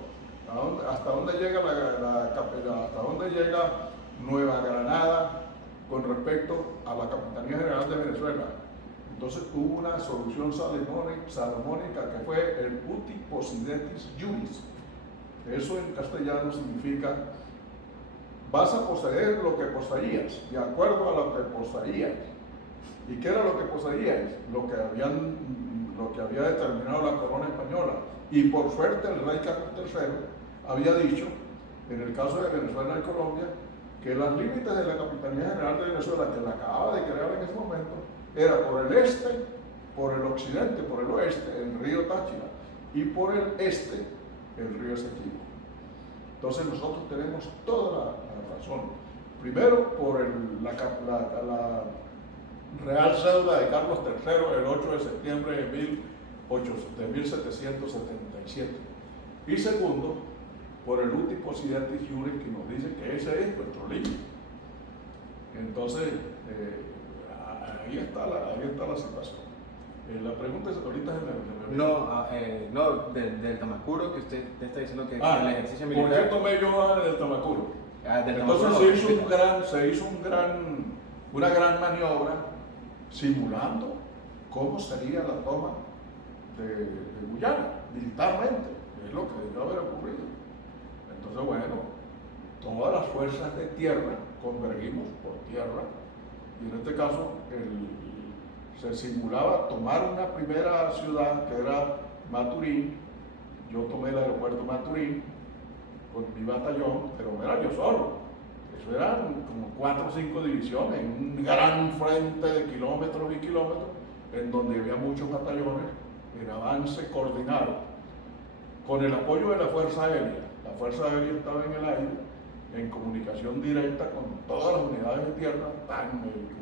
¿hasta dónde llega hasta dónde llega Nueva Granada con respecto a la Capitanía General de Venezuela? Entonces hubo una solución salomónica que fue el uti possidetis iuris. Eso en castellano significa, vas a poseer lo que poseías, de acuerdo a lo que poseías. ¿Y qué era lo que poseías? Lo que había determinado la corona española. Y por suerte el rey Carlos III había dicho, en el caso de Venezuela y Colombia, que los límites de la Capitanía General de Venezuela, que la acababa de crear en ese momento, era por el este, por el occidente, por el oeste, el río Táchira, y por el este, el río Esequibo. Entonces nosotros tenemos toda la razón. Primero, por la Real Cédula de Carlos III, el 8 de septiembre de 1777. Y segundo, por el ultim possidetis iure, que nos dice que ese es nuestro límite. Entonces, ahí está la situación. La pregunta es, ahorita No, del Tamacuro, que usted está diciendo que el ejercicio militar. ¿Por qué tomé yo del Tamacuro? Entonces se hizo una gran maniobra simulando cómo sería la toma de Guyana, militarmente. Es lo que debió haber ocurrido. Entonces, bueno, todas las fuerzas de tierra convergimos por tierra, y en este caso se simulaba tomar una primera ciudad que era Maturín. Yo tomé el aeropuerto Maturín con mi batallón, pero no era yo solo. Eso eran como 4 o 5 divisiones, un gran frente de kilómetros y kilómetros, en donde había muchos batallones en avance coordinado, con el apoyo de la Fuerza Aérea. La Fuerza Aérea estaba en el aire, en comunicación directa con todas las unidades de tierra,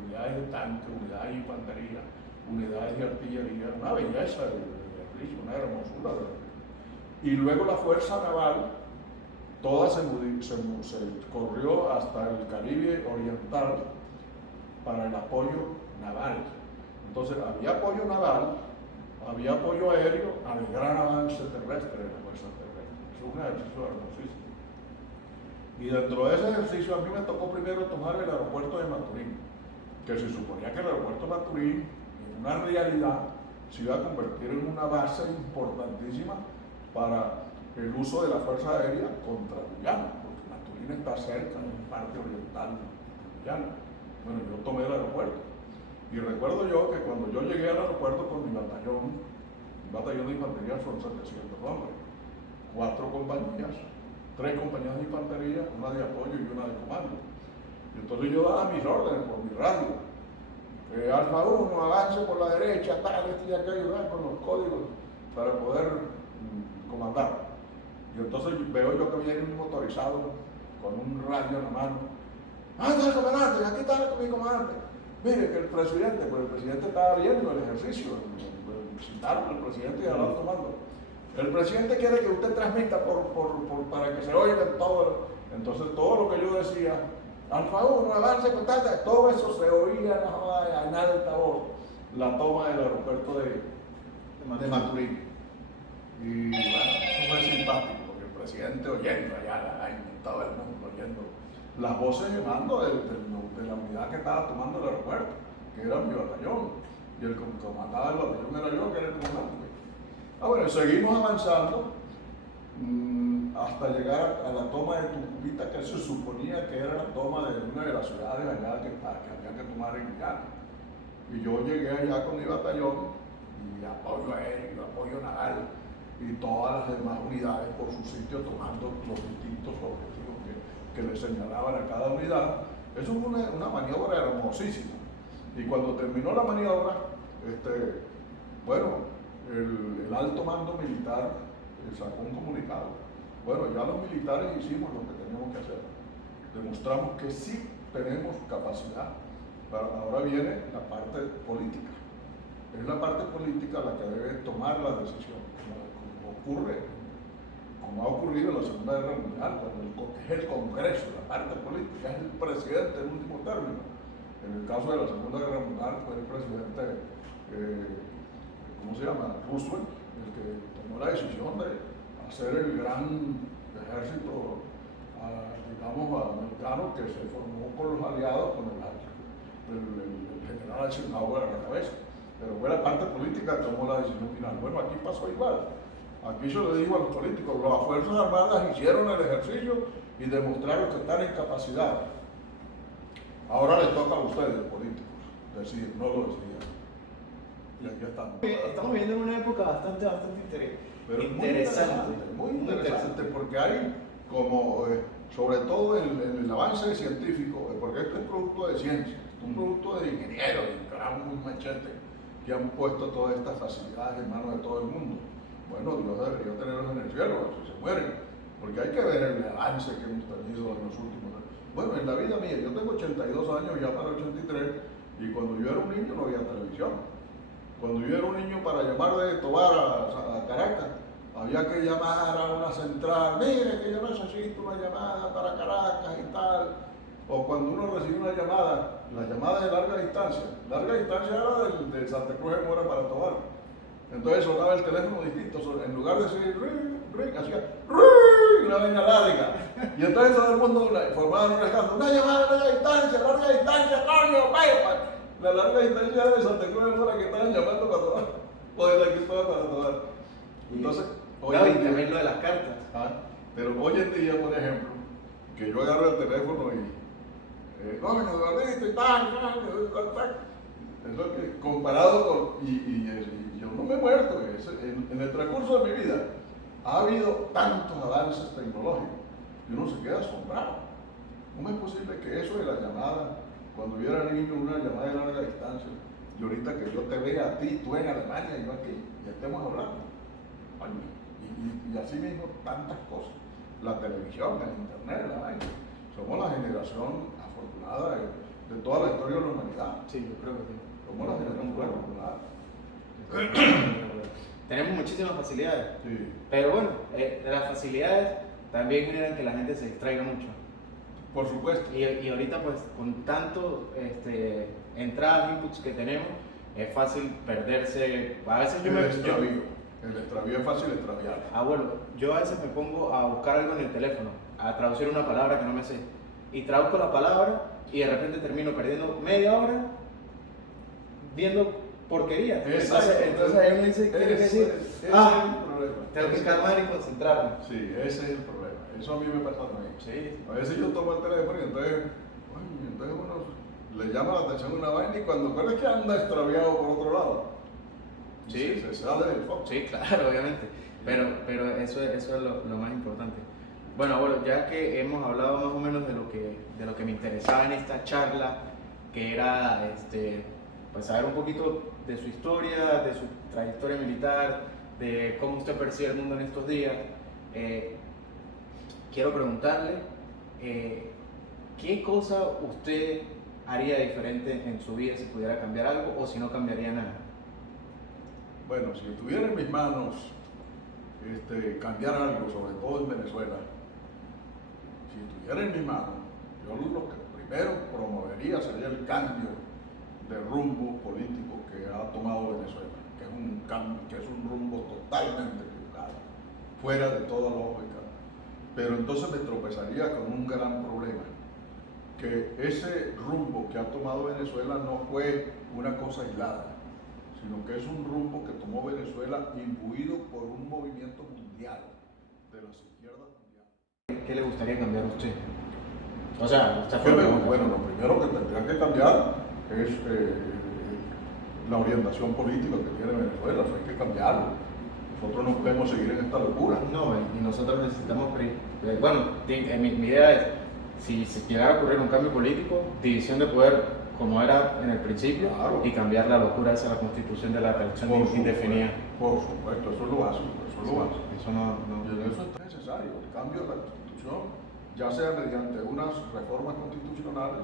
unidades de tanque, unidades de infantería, unidades de artillería, una belleza de ejercicio, una hermosura. Y luego la Fuerza Naval, toda se corrió hasta el Caribe Oriental para el apoyo naval. Entonces había apoyo naval, había apoyo aéreo al gran avance terrestre de la Fuerza Terrestre. Es un ejercicio hermosísimo. Y dentro de ese ejercicio a mí me tocó primero tomar el aeropuerto de Maturín, que se suponía que el aeropuerto de Maturín, en una realidad, se iba a convertir en una base importantísima para el uso de la Fuerza Aérea contra Guyana, porque Maturín está cerca en la parte oriental de Guyana. Bueno, yo tomé el aeropuerto. Y recuerdo yo que cuando yo llegué al aeropuerto con mi batallón, un batallón de infantería son 700 hombres, 4 compañías, 3 compañías de infantería, una de apoyo y una de comando. Y entonces yo daba mis órdenes por mi radio. Alfa 1, avance por la derecha, tal, y aquello, con los códigos para poder comandar. Y entonces veo yo que viene un motorizado con un radio en la mano. ¡Ah, está el comandante! ¡Aquí está mi comandante! Mire que el presidente estaba viendo el ejercicio, visitaron al presidente y al alto mando. El presidente quiere que usted transmita para que se oiga todo. Entonces todo lo que yo decía, Alfa 1, avance, todo eso se oía en alta voz, la toma del aeropuerto de Maturín. Y bueno, eso fue simpático, porque el presidente oyendo allá, todo el mundo oyendo las voces de mando de la unidad que estaba tomando el aeropuerto, que era mi batallón, y el que comandaba el batallón era yo, que era el comandante. Bueno, seguimos avanzando hasta llegar a la toma de Tucupita, que se suponía que era la toma de una de las ciudades allá que había que tomar en Guyana. Y yo llegué allá con mi batallón, y apoyo aéreo, y apoyo naval, y todas las demás unidades por su sitio tomando los distintos objetivos que le señalaban a cada unidad. Eso fue una maniobra hermosísima. Y cuando terminó la maniobra, bueno, el alto mando militar sacó un comunicado. Bueno, ya los militares hicimos lo que teníamos que hacer. Demostramos que sí tenemos capacidad. Pero ahora viene la parte política. Es la parte política la que debe tomar la decisión, como ha ocurrido en la Segunda Guerra Mundial, cuando es el Congreso, la parte política, es el presidente en último término. En el caso de la Segunda Guerra Mundial fue el presidente, ¿cómo se llama? Roosevelt, el que tomó la decisión de hacer el gran ejército, digamos, americano que se formó con los aliados, con el general Eisenhower a la cabeza. Pero fue la parte política que tomó la decisión final. Bueno, aquí pasó igual. Aquí yo le digo a los políticos, las Fuerzas Armadas hicieron el ejercicio y demostraron que están en capacidad. Ahora les toca a ustedes, políticos, decidir, no lo decidieron. Y aquí estamos. Estamos viviendo en una época bastante interesante. Muy interesante, porque hay como, sobre todo en el avance científico, porque esto es producto de ciencia, esto es un producto de ingenieros, de un machete, que han puesto todas estas facilidades en manos de todo el mundo. Bueno, Dios debería tenerlos en el cielo, si se mueren, porque hay que ver el avance que hemos tenido en los últimos años. Bueno, en la vida mía, yo tengo 82 años, ya para 83, y cuando yo era un niño no había televisión. Cuando yo era un niño, para llamar de Tobar a Caracas, había que llamar a una central, mire que yo necesito una llamada para Caracas y tal. O cuando uno recibe una llamada, la llamada de larga distancia era de Santa Cruz de Mora para Tobar. Entonces sonaba el teléfono distinto, en lugar de decir ring, ring, hacía ring, una vaina larga. Y entonces todo el mundo formaba un escándalo, una llamada de larga distancia, coño, pepa. La larga distancia era de Santa Cruz de Mora que estaban llamando para Tobar, o de la que estaba para Tobar. Entonces, hoy en día, también lo de las cartas. Pero hoy en día, por ejemplo, que yo agarro el teléfono y coño, Eduardito y tal, eso que comparado con, yo no me he muerto, en el transcurso de mi vida ha habido tantos avances tecnológicos y uno se queda asombrado. ¿Cómo es posible que eso de la llamada, cuando yo era niño, una llamada de larga distancia, Y ahorita que yo te vea a ti, tú en Alemania y yo aquí, y estemos hablando. Coño, y así mismo tantas cosas. La televisión, el internet, la vaina. Somos la generación afortunada de toda la historia de la humanidad. Sí, yo creo que sí. Somos la generación afortunada. Tenemos muchísimas facilidades, Sí. pero bueno, las facilidades también generan que la gente se distraiga mucho. Por supuesto. Y ahorita pues con tanto entradas, inputs que tenemos, es fácil perderse. A veces El extravío es fácil extraviar. Bueno, yo a veces me pongo a buscar algo en el teléfono, a traducir una palabra que no me sé. Y traduzco la palabra y de repente termino perdiendo media hora viendo porquerías. Entonces ahí uno dice, ¿qué quiere decir? Ese es el problema. Tengo que calmar y concentrarme. Sí, ese es el problema. Eso a mí me pasa también. Sí. A veces yo tomo el teléfono y entonces uno le llama la atención una vaina y cuando crees que anda extraviado por otro lado, Sí. se sale del foco. Sí, claro, obviamente. Pero eso es lo más importante. Bueno, ya que hemos hablado más o menos de lo que me interesaba en esta charla, que era pues saber un poquito de su historia, de su trayectoria militar, de cómo usted percibe el mundo en estos días, quiero preguntarle ¿qué cosa usted haría diferente en su vida si pudiera cambiar algo o si no cambiaría nada? Bueno, si estuviera en mis manos cambiar algo, sobre todo en Venezuela, si estuviera en mis manos, yo lo que primero promovería sería el cambio de rumbo político que ha tomado Venezuela, que es un rumbo totalmente equivocado, fuera de toda lógica. Pero entonces me tropezaría con un gran problema, que ese rumbo que ha tomado Venezuela no fue una cosa aislada, sino que es un rumbo que tomó Venezuela imbuido por un movimiento mundial, de las izquierdas mundiales. ¿Qué le gustaría cambiar a usted? O sea, bueno, lo primero que tendría que cambiar es la orientación política que tiene Venezuela, eso hay que cambiarlo. Nosotros no podemos seguir en esta locura. No, y nosotros necesitamos, mi idea es, si llegara a ocurrir un cambio político, división de poder como era en el principio, Claro. Y cambiar la locura esa, la constitución de la reelección indefinida. Por supuesto, eso es lo básico, Eso no. Y eso es necesario, el cambio de la constitución, ya sea mediante unas reformas constitucionales,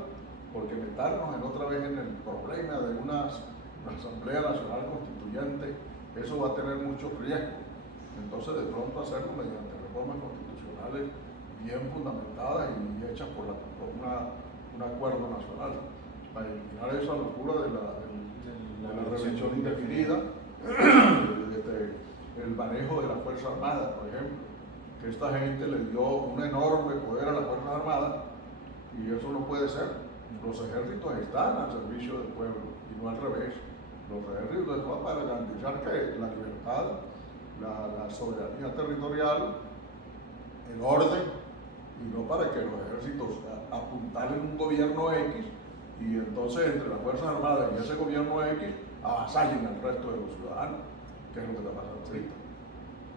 porque meternos otra vez en el problema de una Asamblea Nacional Constituyente, eso va a tener muchos riesgos. Entonces, de pronto hacerlo mediante reformas constitucionales bien fundamentadas y hechas por un acuerdo nacional, para eliminar esa locura de la reelección indefinida, el manejo de la Fuerza Armada, por ejemplo, que esta gente le dio un enorme poder a la Fuerza Armada y eso no puede ser. Los ejércitos están al servicio del pueblo y no al revés. Los ejércitos están para garantizar que la libertad, la soberanía territorial, el orden, y no para que los ejércitos apuntalen un gobierno X y entonces entre las Fuerzas Armadas y ese gobierno X avasallen al resto de los ciudadanos, que es lo que está pasando ahorita.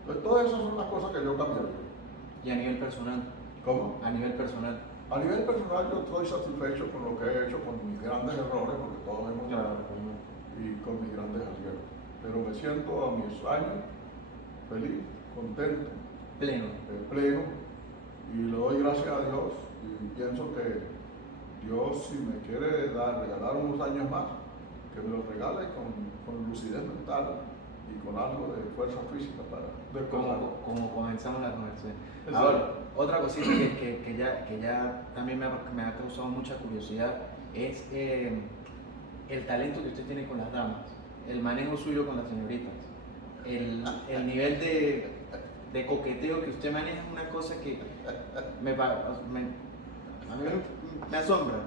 Entonces todas esas son las cosas que yo cambiaría. ¿Y a nivel personal? ¿Cómo? A nivel personal. A nivel personal yo estoy satisfecho con lo que he hecho, con mis grandes errores, porque todos hemos y con mis grandes aciertos. Pero me siento a mis años feliz, contento, pleno, y le doy gracias a Dios y pienso que Dios, si me quiere regalar unos años más, que me los regale con lucidez mental y con algo de fuerza física para como comenzamos la conversación. Ahora, otra cosita que ya también me ha causado mucha curiosidad es el talento que usted tiene con las damas, el manejo suyo con las señoritas, el nivel de coqueteo que usted maneja es una cosa que a mí me asombra.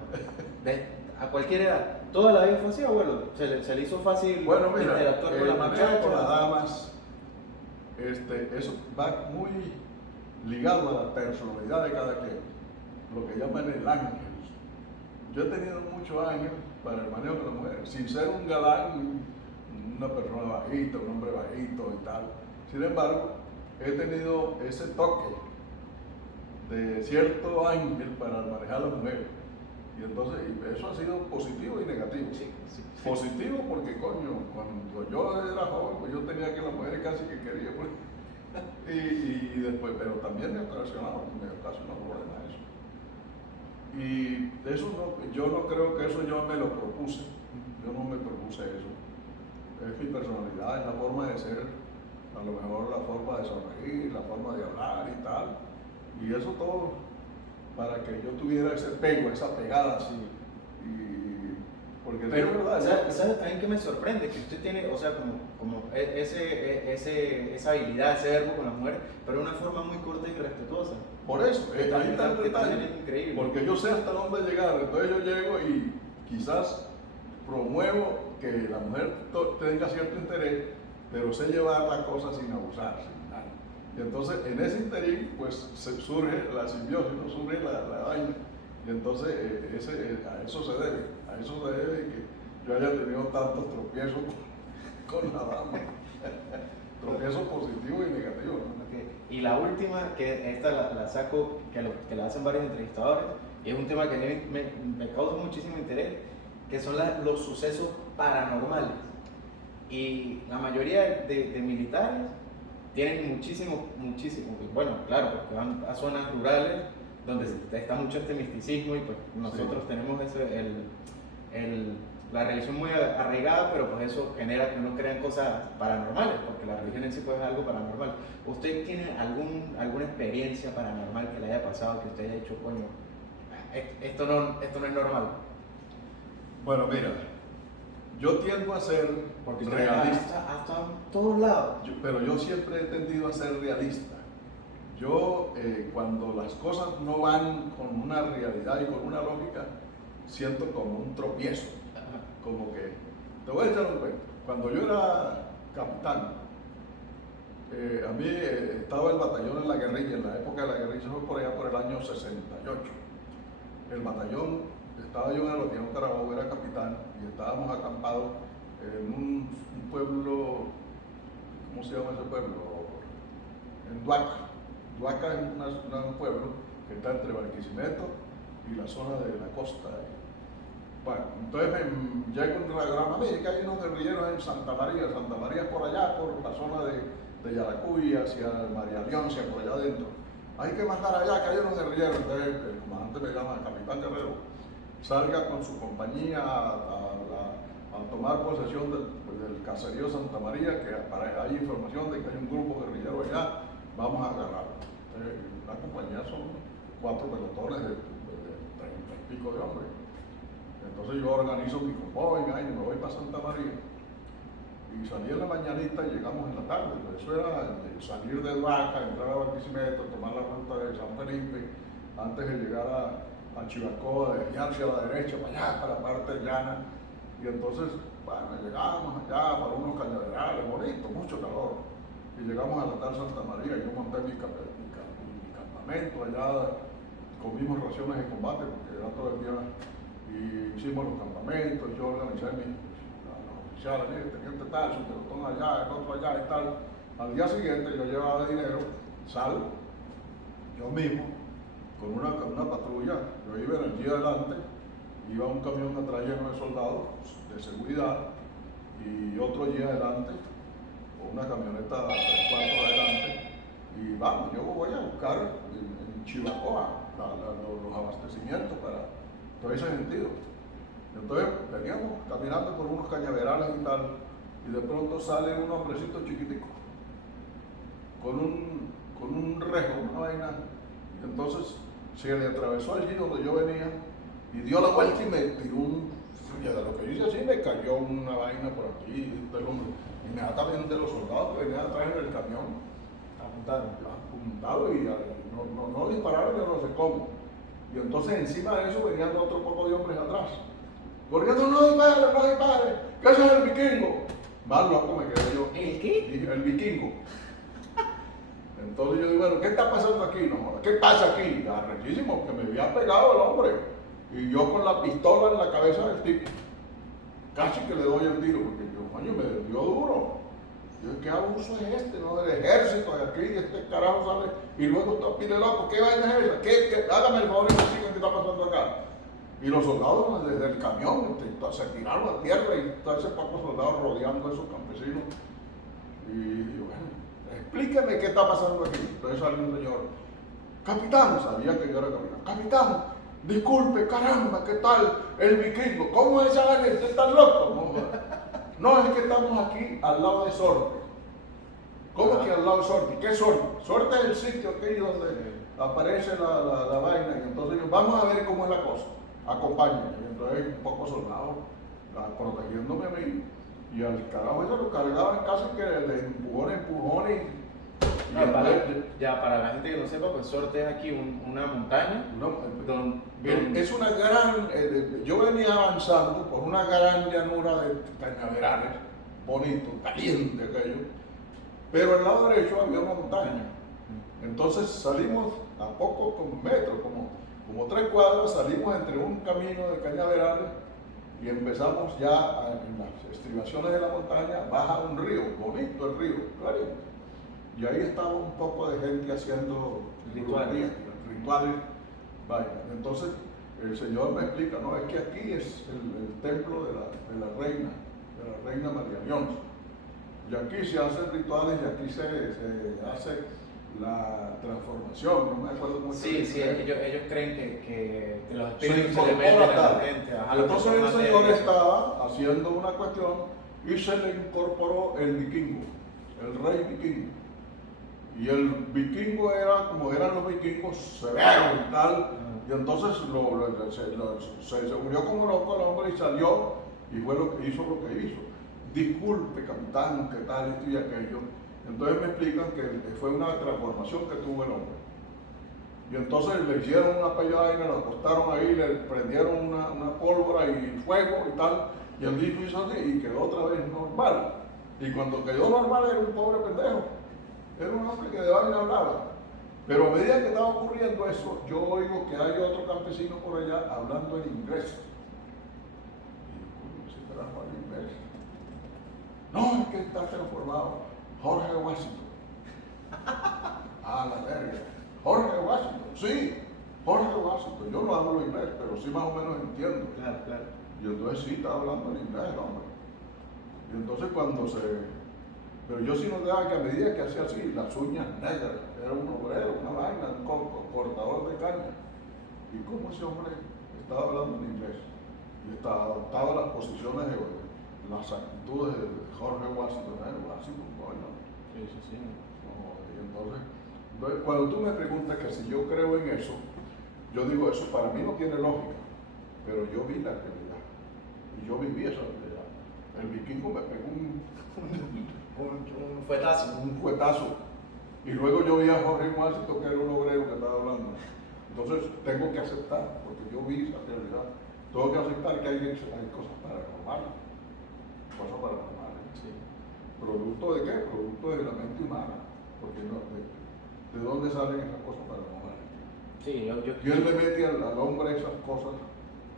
A cualquier edad. Toda la vida fue así, abuelo. Se le hizo fácil interactuar con la manejo muchacha. con las damas, eso va muy ligado a la personalidad de cada quien, lo que llaman el ángel. Yo he tenido muchos ángeles para el manejo de las mujeres, sin ser un galán, una persona bajita, un hombre bajito y tal. Sin embargo, he tenido ese toque de cierto ángel para manejar a las mujeres. Y entonces eso ha sido positivo y negativo. Sí, sí. Positivo porque, coño, cuando yo era joven, pues yo tenía que las mujeres casi que quería, pues. Y después, pero también me ocasionaba problemas eso. Y eso no, yo no creo que eso yo me lo propuse, yo no me propuse eso. Es mi personalidad, es la forma de ser, a lo mejor la forma de sonreír, la forma de hablar y tal. Y eso todo para que yo tuviera ese pego, esa pegada así. Porque pero, es verdad. ¿sabes también que me sorprende? Que usted tiene, o sea, como esa habilidad, ese verbo con la mujer, pero de una forma muy corta y respetuosa. Por eso, ahí está el detalle. Es increíble. Porque yo sé hasta dónde llegar, entonces yo llego y quizás promuevo que la mujer tenga cierto interés, pero sé llevar la cosa sin abusar, sin nada. Y entonces en ese interín pues surge la simbiosis, ¿no? Surge la vaina. Y entonces a eso se debe que yo haya tenido tantos tropiezos con la dama. Tropiezos positivos y negativos, ¿no? Okay. Y la última, que esta la saco, que la hacen varios entrevistadores, y es un tema que a mí me causa muchísimo interés, que son los sucesos paranormales. Y la mayoría de militares tienen muchísimo, bueno, claro, porque van a zonas rurales donde está mucho este misticismo y pues nosotros tenemos la religión muy arraigada, pero pues eso genera que uno crean cosas paranormales, porque la religión en sí pues es algo paranormal. ¿Usted tiene alguna experiencia paranormal que le haya pasado, que usted haya dicho, coño, esto no es normal? Bueno, mira, yo tiendo a ser realista. Hasta todos lados. Pero yo siempre he tendido a ser realista. Yo, cuando las cosas no van con una realidad y con una lógica, siento como un tropiezo. Como que, te voy a echar un cuento. Cuando yo era capitán, a mí estaba el batallón en la guerrilla, en la época de la guerrilla, eso fue por allá por el año 68. El batallón, estaba yo en el batallón Carabobo, era capitán, y estábamos acampados en un pueblo, ¿cómo se llama ese pueblo? En Duaca. Duaca es un pueblo que está entre Barquisimeto y la zona de la costa. Bueno, entonces llego en la Gran América, hay unos guerrilleros en Santa María por allá, por la zona de Yaracuy, hacia María Leoncia, por allá adentro. Hay que mandar allá, que hay unos guerrilleros. Entonces el comandante me llama, Capitán Guerrero, salga con su compañía a tomar posesión del caserío Santa María, que hay información de que hay un grupo guerrillero allá, vamos a agarrarlo. La compañía son 4 pelotones de 30 y pico de hombres. Entonces yo organizo mi convoy y me voy para Santa María. Y salí en la mañanita y llegamos en la tarde. Pues eso era salir de Duaca, entrar a Barquisimeto, tomar la ruta de San Felipe, antes de llegar a Chivacoa, desviarse a la derecha, para allá, para la parte llana. Y entonces, bueno, llegamos allá para unos cañaverales bonitos, mucho calor. Y llegamos a la tal Santa María, yo monté mi campamento allá, comimos raciones de combate, porque era todo el día, y hicimos los campamentos, yo organizé a los oficiales, el teniente tal, su pelotón allá, el otro allá y tal. Al día siguiente yo llevaba dinero, salgo, yo mismo, con una patrulla, yo iba en el día adelante, iba un camión atrás lleno de soldados de seguridad y otro allí adelante, o una camioneta 3 cuartos adelante, y vamos, yo voy a buscar en Chivacoa los abastecimientos para todo ese sentido. Entonces veníamos caminando por unos cañaverales y tal, y de pronto sale un hombrecito chiquitico, con un rejo, una vaina, y entonces se le atravesó allí donde yo venía, y dio la vuelta y me tiró de lo que yo hice así, me cayó una vaina por aquí, inmediatamente los soldados que venían atrás en el camión, apuntaron y no dispararon, yo no sé cómo. Y entonces encima de eso venían otro poco de hombres atrás, corriendo, no dispare, que ese es el vikingo. Más loco me quedé yo. ¿El qué? Dije, el vikingo. Entonces yo digo, bueno, ¿qué está pasando aquí? No, ¿qué pasa aquí? Arrechísimo, que me había pegado el hombre. Y yo con la pistola en la cabeza del tipo, casi que le doy el tiro, porque yo, coño, me dio duro. Yo, ¿qué abuso es este, no? Del ejército de aquí, este carajo sale, y luego está pide loco, ¿qué vaina es esa? Hágame el favor y me sigan, ¿qué está pasando acá? Y los soldados desde el camión se tiraron a tierra y todos esos pocos soldados rodeando a esos campesinos. Y bueno, explíqueme qué está pasando aquí. Entonces salió un señor, capitán, sabía que yo era capitán, capitán, disculpe, caramba, ¿qué tal el vikingo? ¿Cómo es esa vaina? ¿Usted está loco? No, es que estamos aquí al lado de Sorte. ¿Cómo que al lado de Sorte? ¿Qué Sorte? Sorte es el sitio aquí donde aparece la vaina. Y entonces yo, vamos a ver cómo es la cosa. Acompáñenme. Y entonces un poco soldados protegiéndome a mí. Y al carajo eso lo cargaban casi que de empujones. No, para la gente que no sepa, pues Sorte es aquí una montaña. Es una gran. Yo venía avanzando por una gran llanura de cañaverales, bonito, caliente aquello. Pero al lado derecho había una montaña. Entonces salimos a pocos metros, como 3 cuadras, salimos entre un camino de cañaverales y empezamos ya en las estribaciones de la montaña, baja un río, bonito el río, clarito. Y ahí estaba un poco de gente haciendo rituales, vaya. Entonces el Señor me explica, no, es que aquí es el templo de la reina María Leonza. Y aquí se hacen rituales y aquí se hace la transformación, no me acuerdo cómo sí, ellos creen que los espíritus se le meten a la gente. gente. Entonces el Señor estaba haciendo una cuestión y se le incorporó el vikingo, el rey vikingo. Y el vikingo era como eran los vikingos, severos y tal. Y entonces se murió como loco el hombre y salió y fue lo que hizo. Disculpe, capitán, qué tal, esto y aquello. Entonces me explican que fue una transformación que tuvo el hombre. Y entonces le hicieron una pellaina, lo acostaron ahí, le prendieron una pólvora y fuego y tal. Y el hijo hizo así y quedó otra vez normal. Y cuando quedó normal era un pobre pendejo. Era un hombre que de vaina hablaba. Pero a medida que estaba ocurriendo eso, yo oigo que hay otro campesino por allá hablando en inglés. Y se trajo al inglés. No, es que está transformado. Jorge Washington. La verga. Jorge Washington, sí. Jorge Washington. Yo no hablo inglés, pero sí más o menos entiendo. Claro. Y entonces sí estaba hablando en inglés, hombre. Y entonces pero yo sí notaba que a medida que hacía así, las uñas negras, era un obrero, una vaina, un cortador de caña. Y cómo ese hombre estaba hablando en inglés. Y adoptaba las posiciones las actitudes de Jorge Washington, coño. Sí. Y entonces, cuando tú me preguntas que si yo creo en eso, yo digo, eso para mí no tiene lógica, pero yo vi la realidad. Y yo viví esa realidad. El vikingo me pegó un fuetazo. Un fuetazo. Y luego yo vi a Jorge Washington, que era un obrero que estaba hablando. Entonces, tengo que aceptar, porque yo vi esa realidad. Tengo que aceptar que hay cosas paranormales. Sí. ¿Producto de qué? Producto de la mente humana. Porque ¿de dónde salen esas cosas paranormales? Sí, ¿Quién le mete al hombre esas cosas?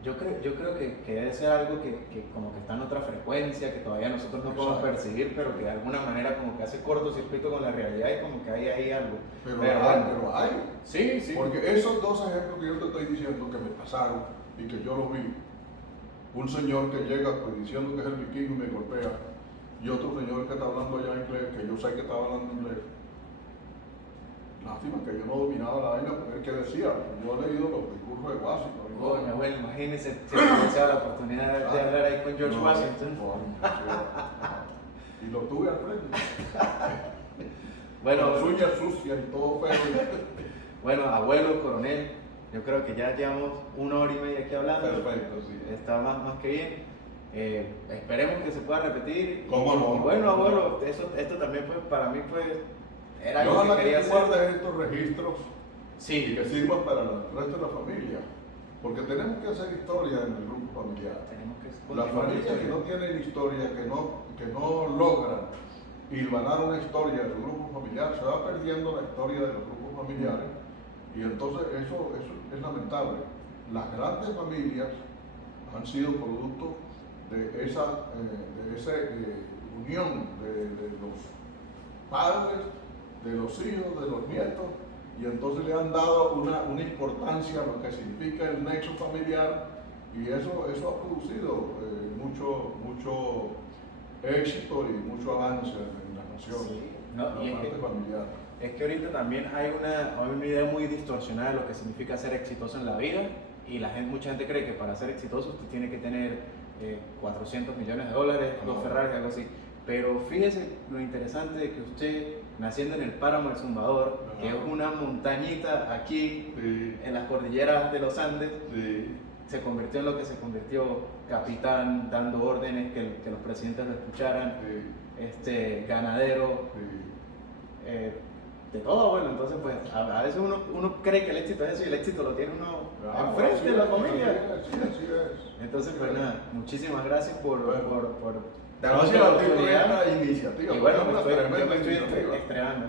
Yo creo que debe ser algo que como que está en otra frecuencia, que todavía nosotros no podemos percibir, pero que de alguna manera como que hace cortocircuito con la realidad y como que hay ahí algo. Pero hay. Sí. Porque esos 2 ejemplos que yo te estoy diciendo que me pasaron y que yo los vi, un señor que llega pues, diciendo que es el vikingo y me golpea, y otro señor que está hablando allá inglés, que yo sé que estaba hablando inglés. Lástima que yo no dominaba la vaina, porque él que decía, yo he leído los discursos de Washington. Bueno, imagínese si tuviese la oportunidad de hablar ahí con George Washington. Y lo tuve al frente. Bueno, las uñas sucias y todo feo. Bueno, abuelo, coronel, yo creo que ya llevamos 1 hora y media aquí hablando. Perfecto, sí. Está más que bien. Esperemos que se pueda repetir. ¿Cómo no? Y bueno, abuelo, esto también pues para mí pues era algo Ojalá que quería que tú hacer. guardes estos registros y Sí. que sirvan para el resto de la familia. Porque tenemos que hacer historia en el grupo familiar. Tenemos que Las familias que no tienen historia, que no logran hilvanar una historia de su grupo familiar, se va perdiendo la historia de los grupos familiares. Y entonces eso es lamentable. Las grandes familias han sido producto de esa unión de los padres, de los hijos, de los nietos, y entonces le han dado una importancia a lo que significa el nexo familiar Y eso ha producido mucho éxito y mucho avance en la nación, Sí, no, en y la parte familiar. es que ahorita también hay una idea muy distorsionada de lo que significa ser exitoso en la vida, y mucha gente cree que para ser exitoso usted tiene que tener 400 millones de dólares, dos Ferraris, algo así. Pero fíjese lo interesante de que usted, naciendo en el Páramo del Zumbador, que es una montañita aquí en las cordilleras de los Andes, se convirtió en lo que se convirtió, capitán, dando órdenes que los presidentes lo escucharan, ganadero, de todo. Bueno, entonces pues a veces uno cree que el éxito es eso, y el éxito lo tiene uno enfrente de la familia. Así es. Entonces pues nada, muchísimas gracias por darnos Gracias la a ti por oportunidad. esta iniciativa. Y bueno, Una yo me tremenda estoy iniciativa. estrenando.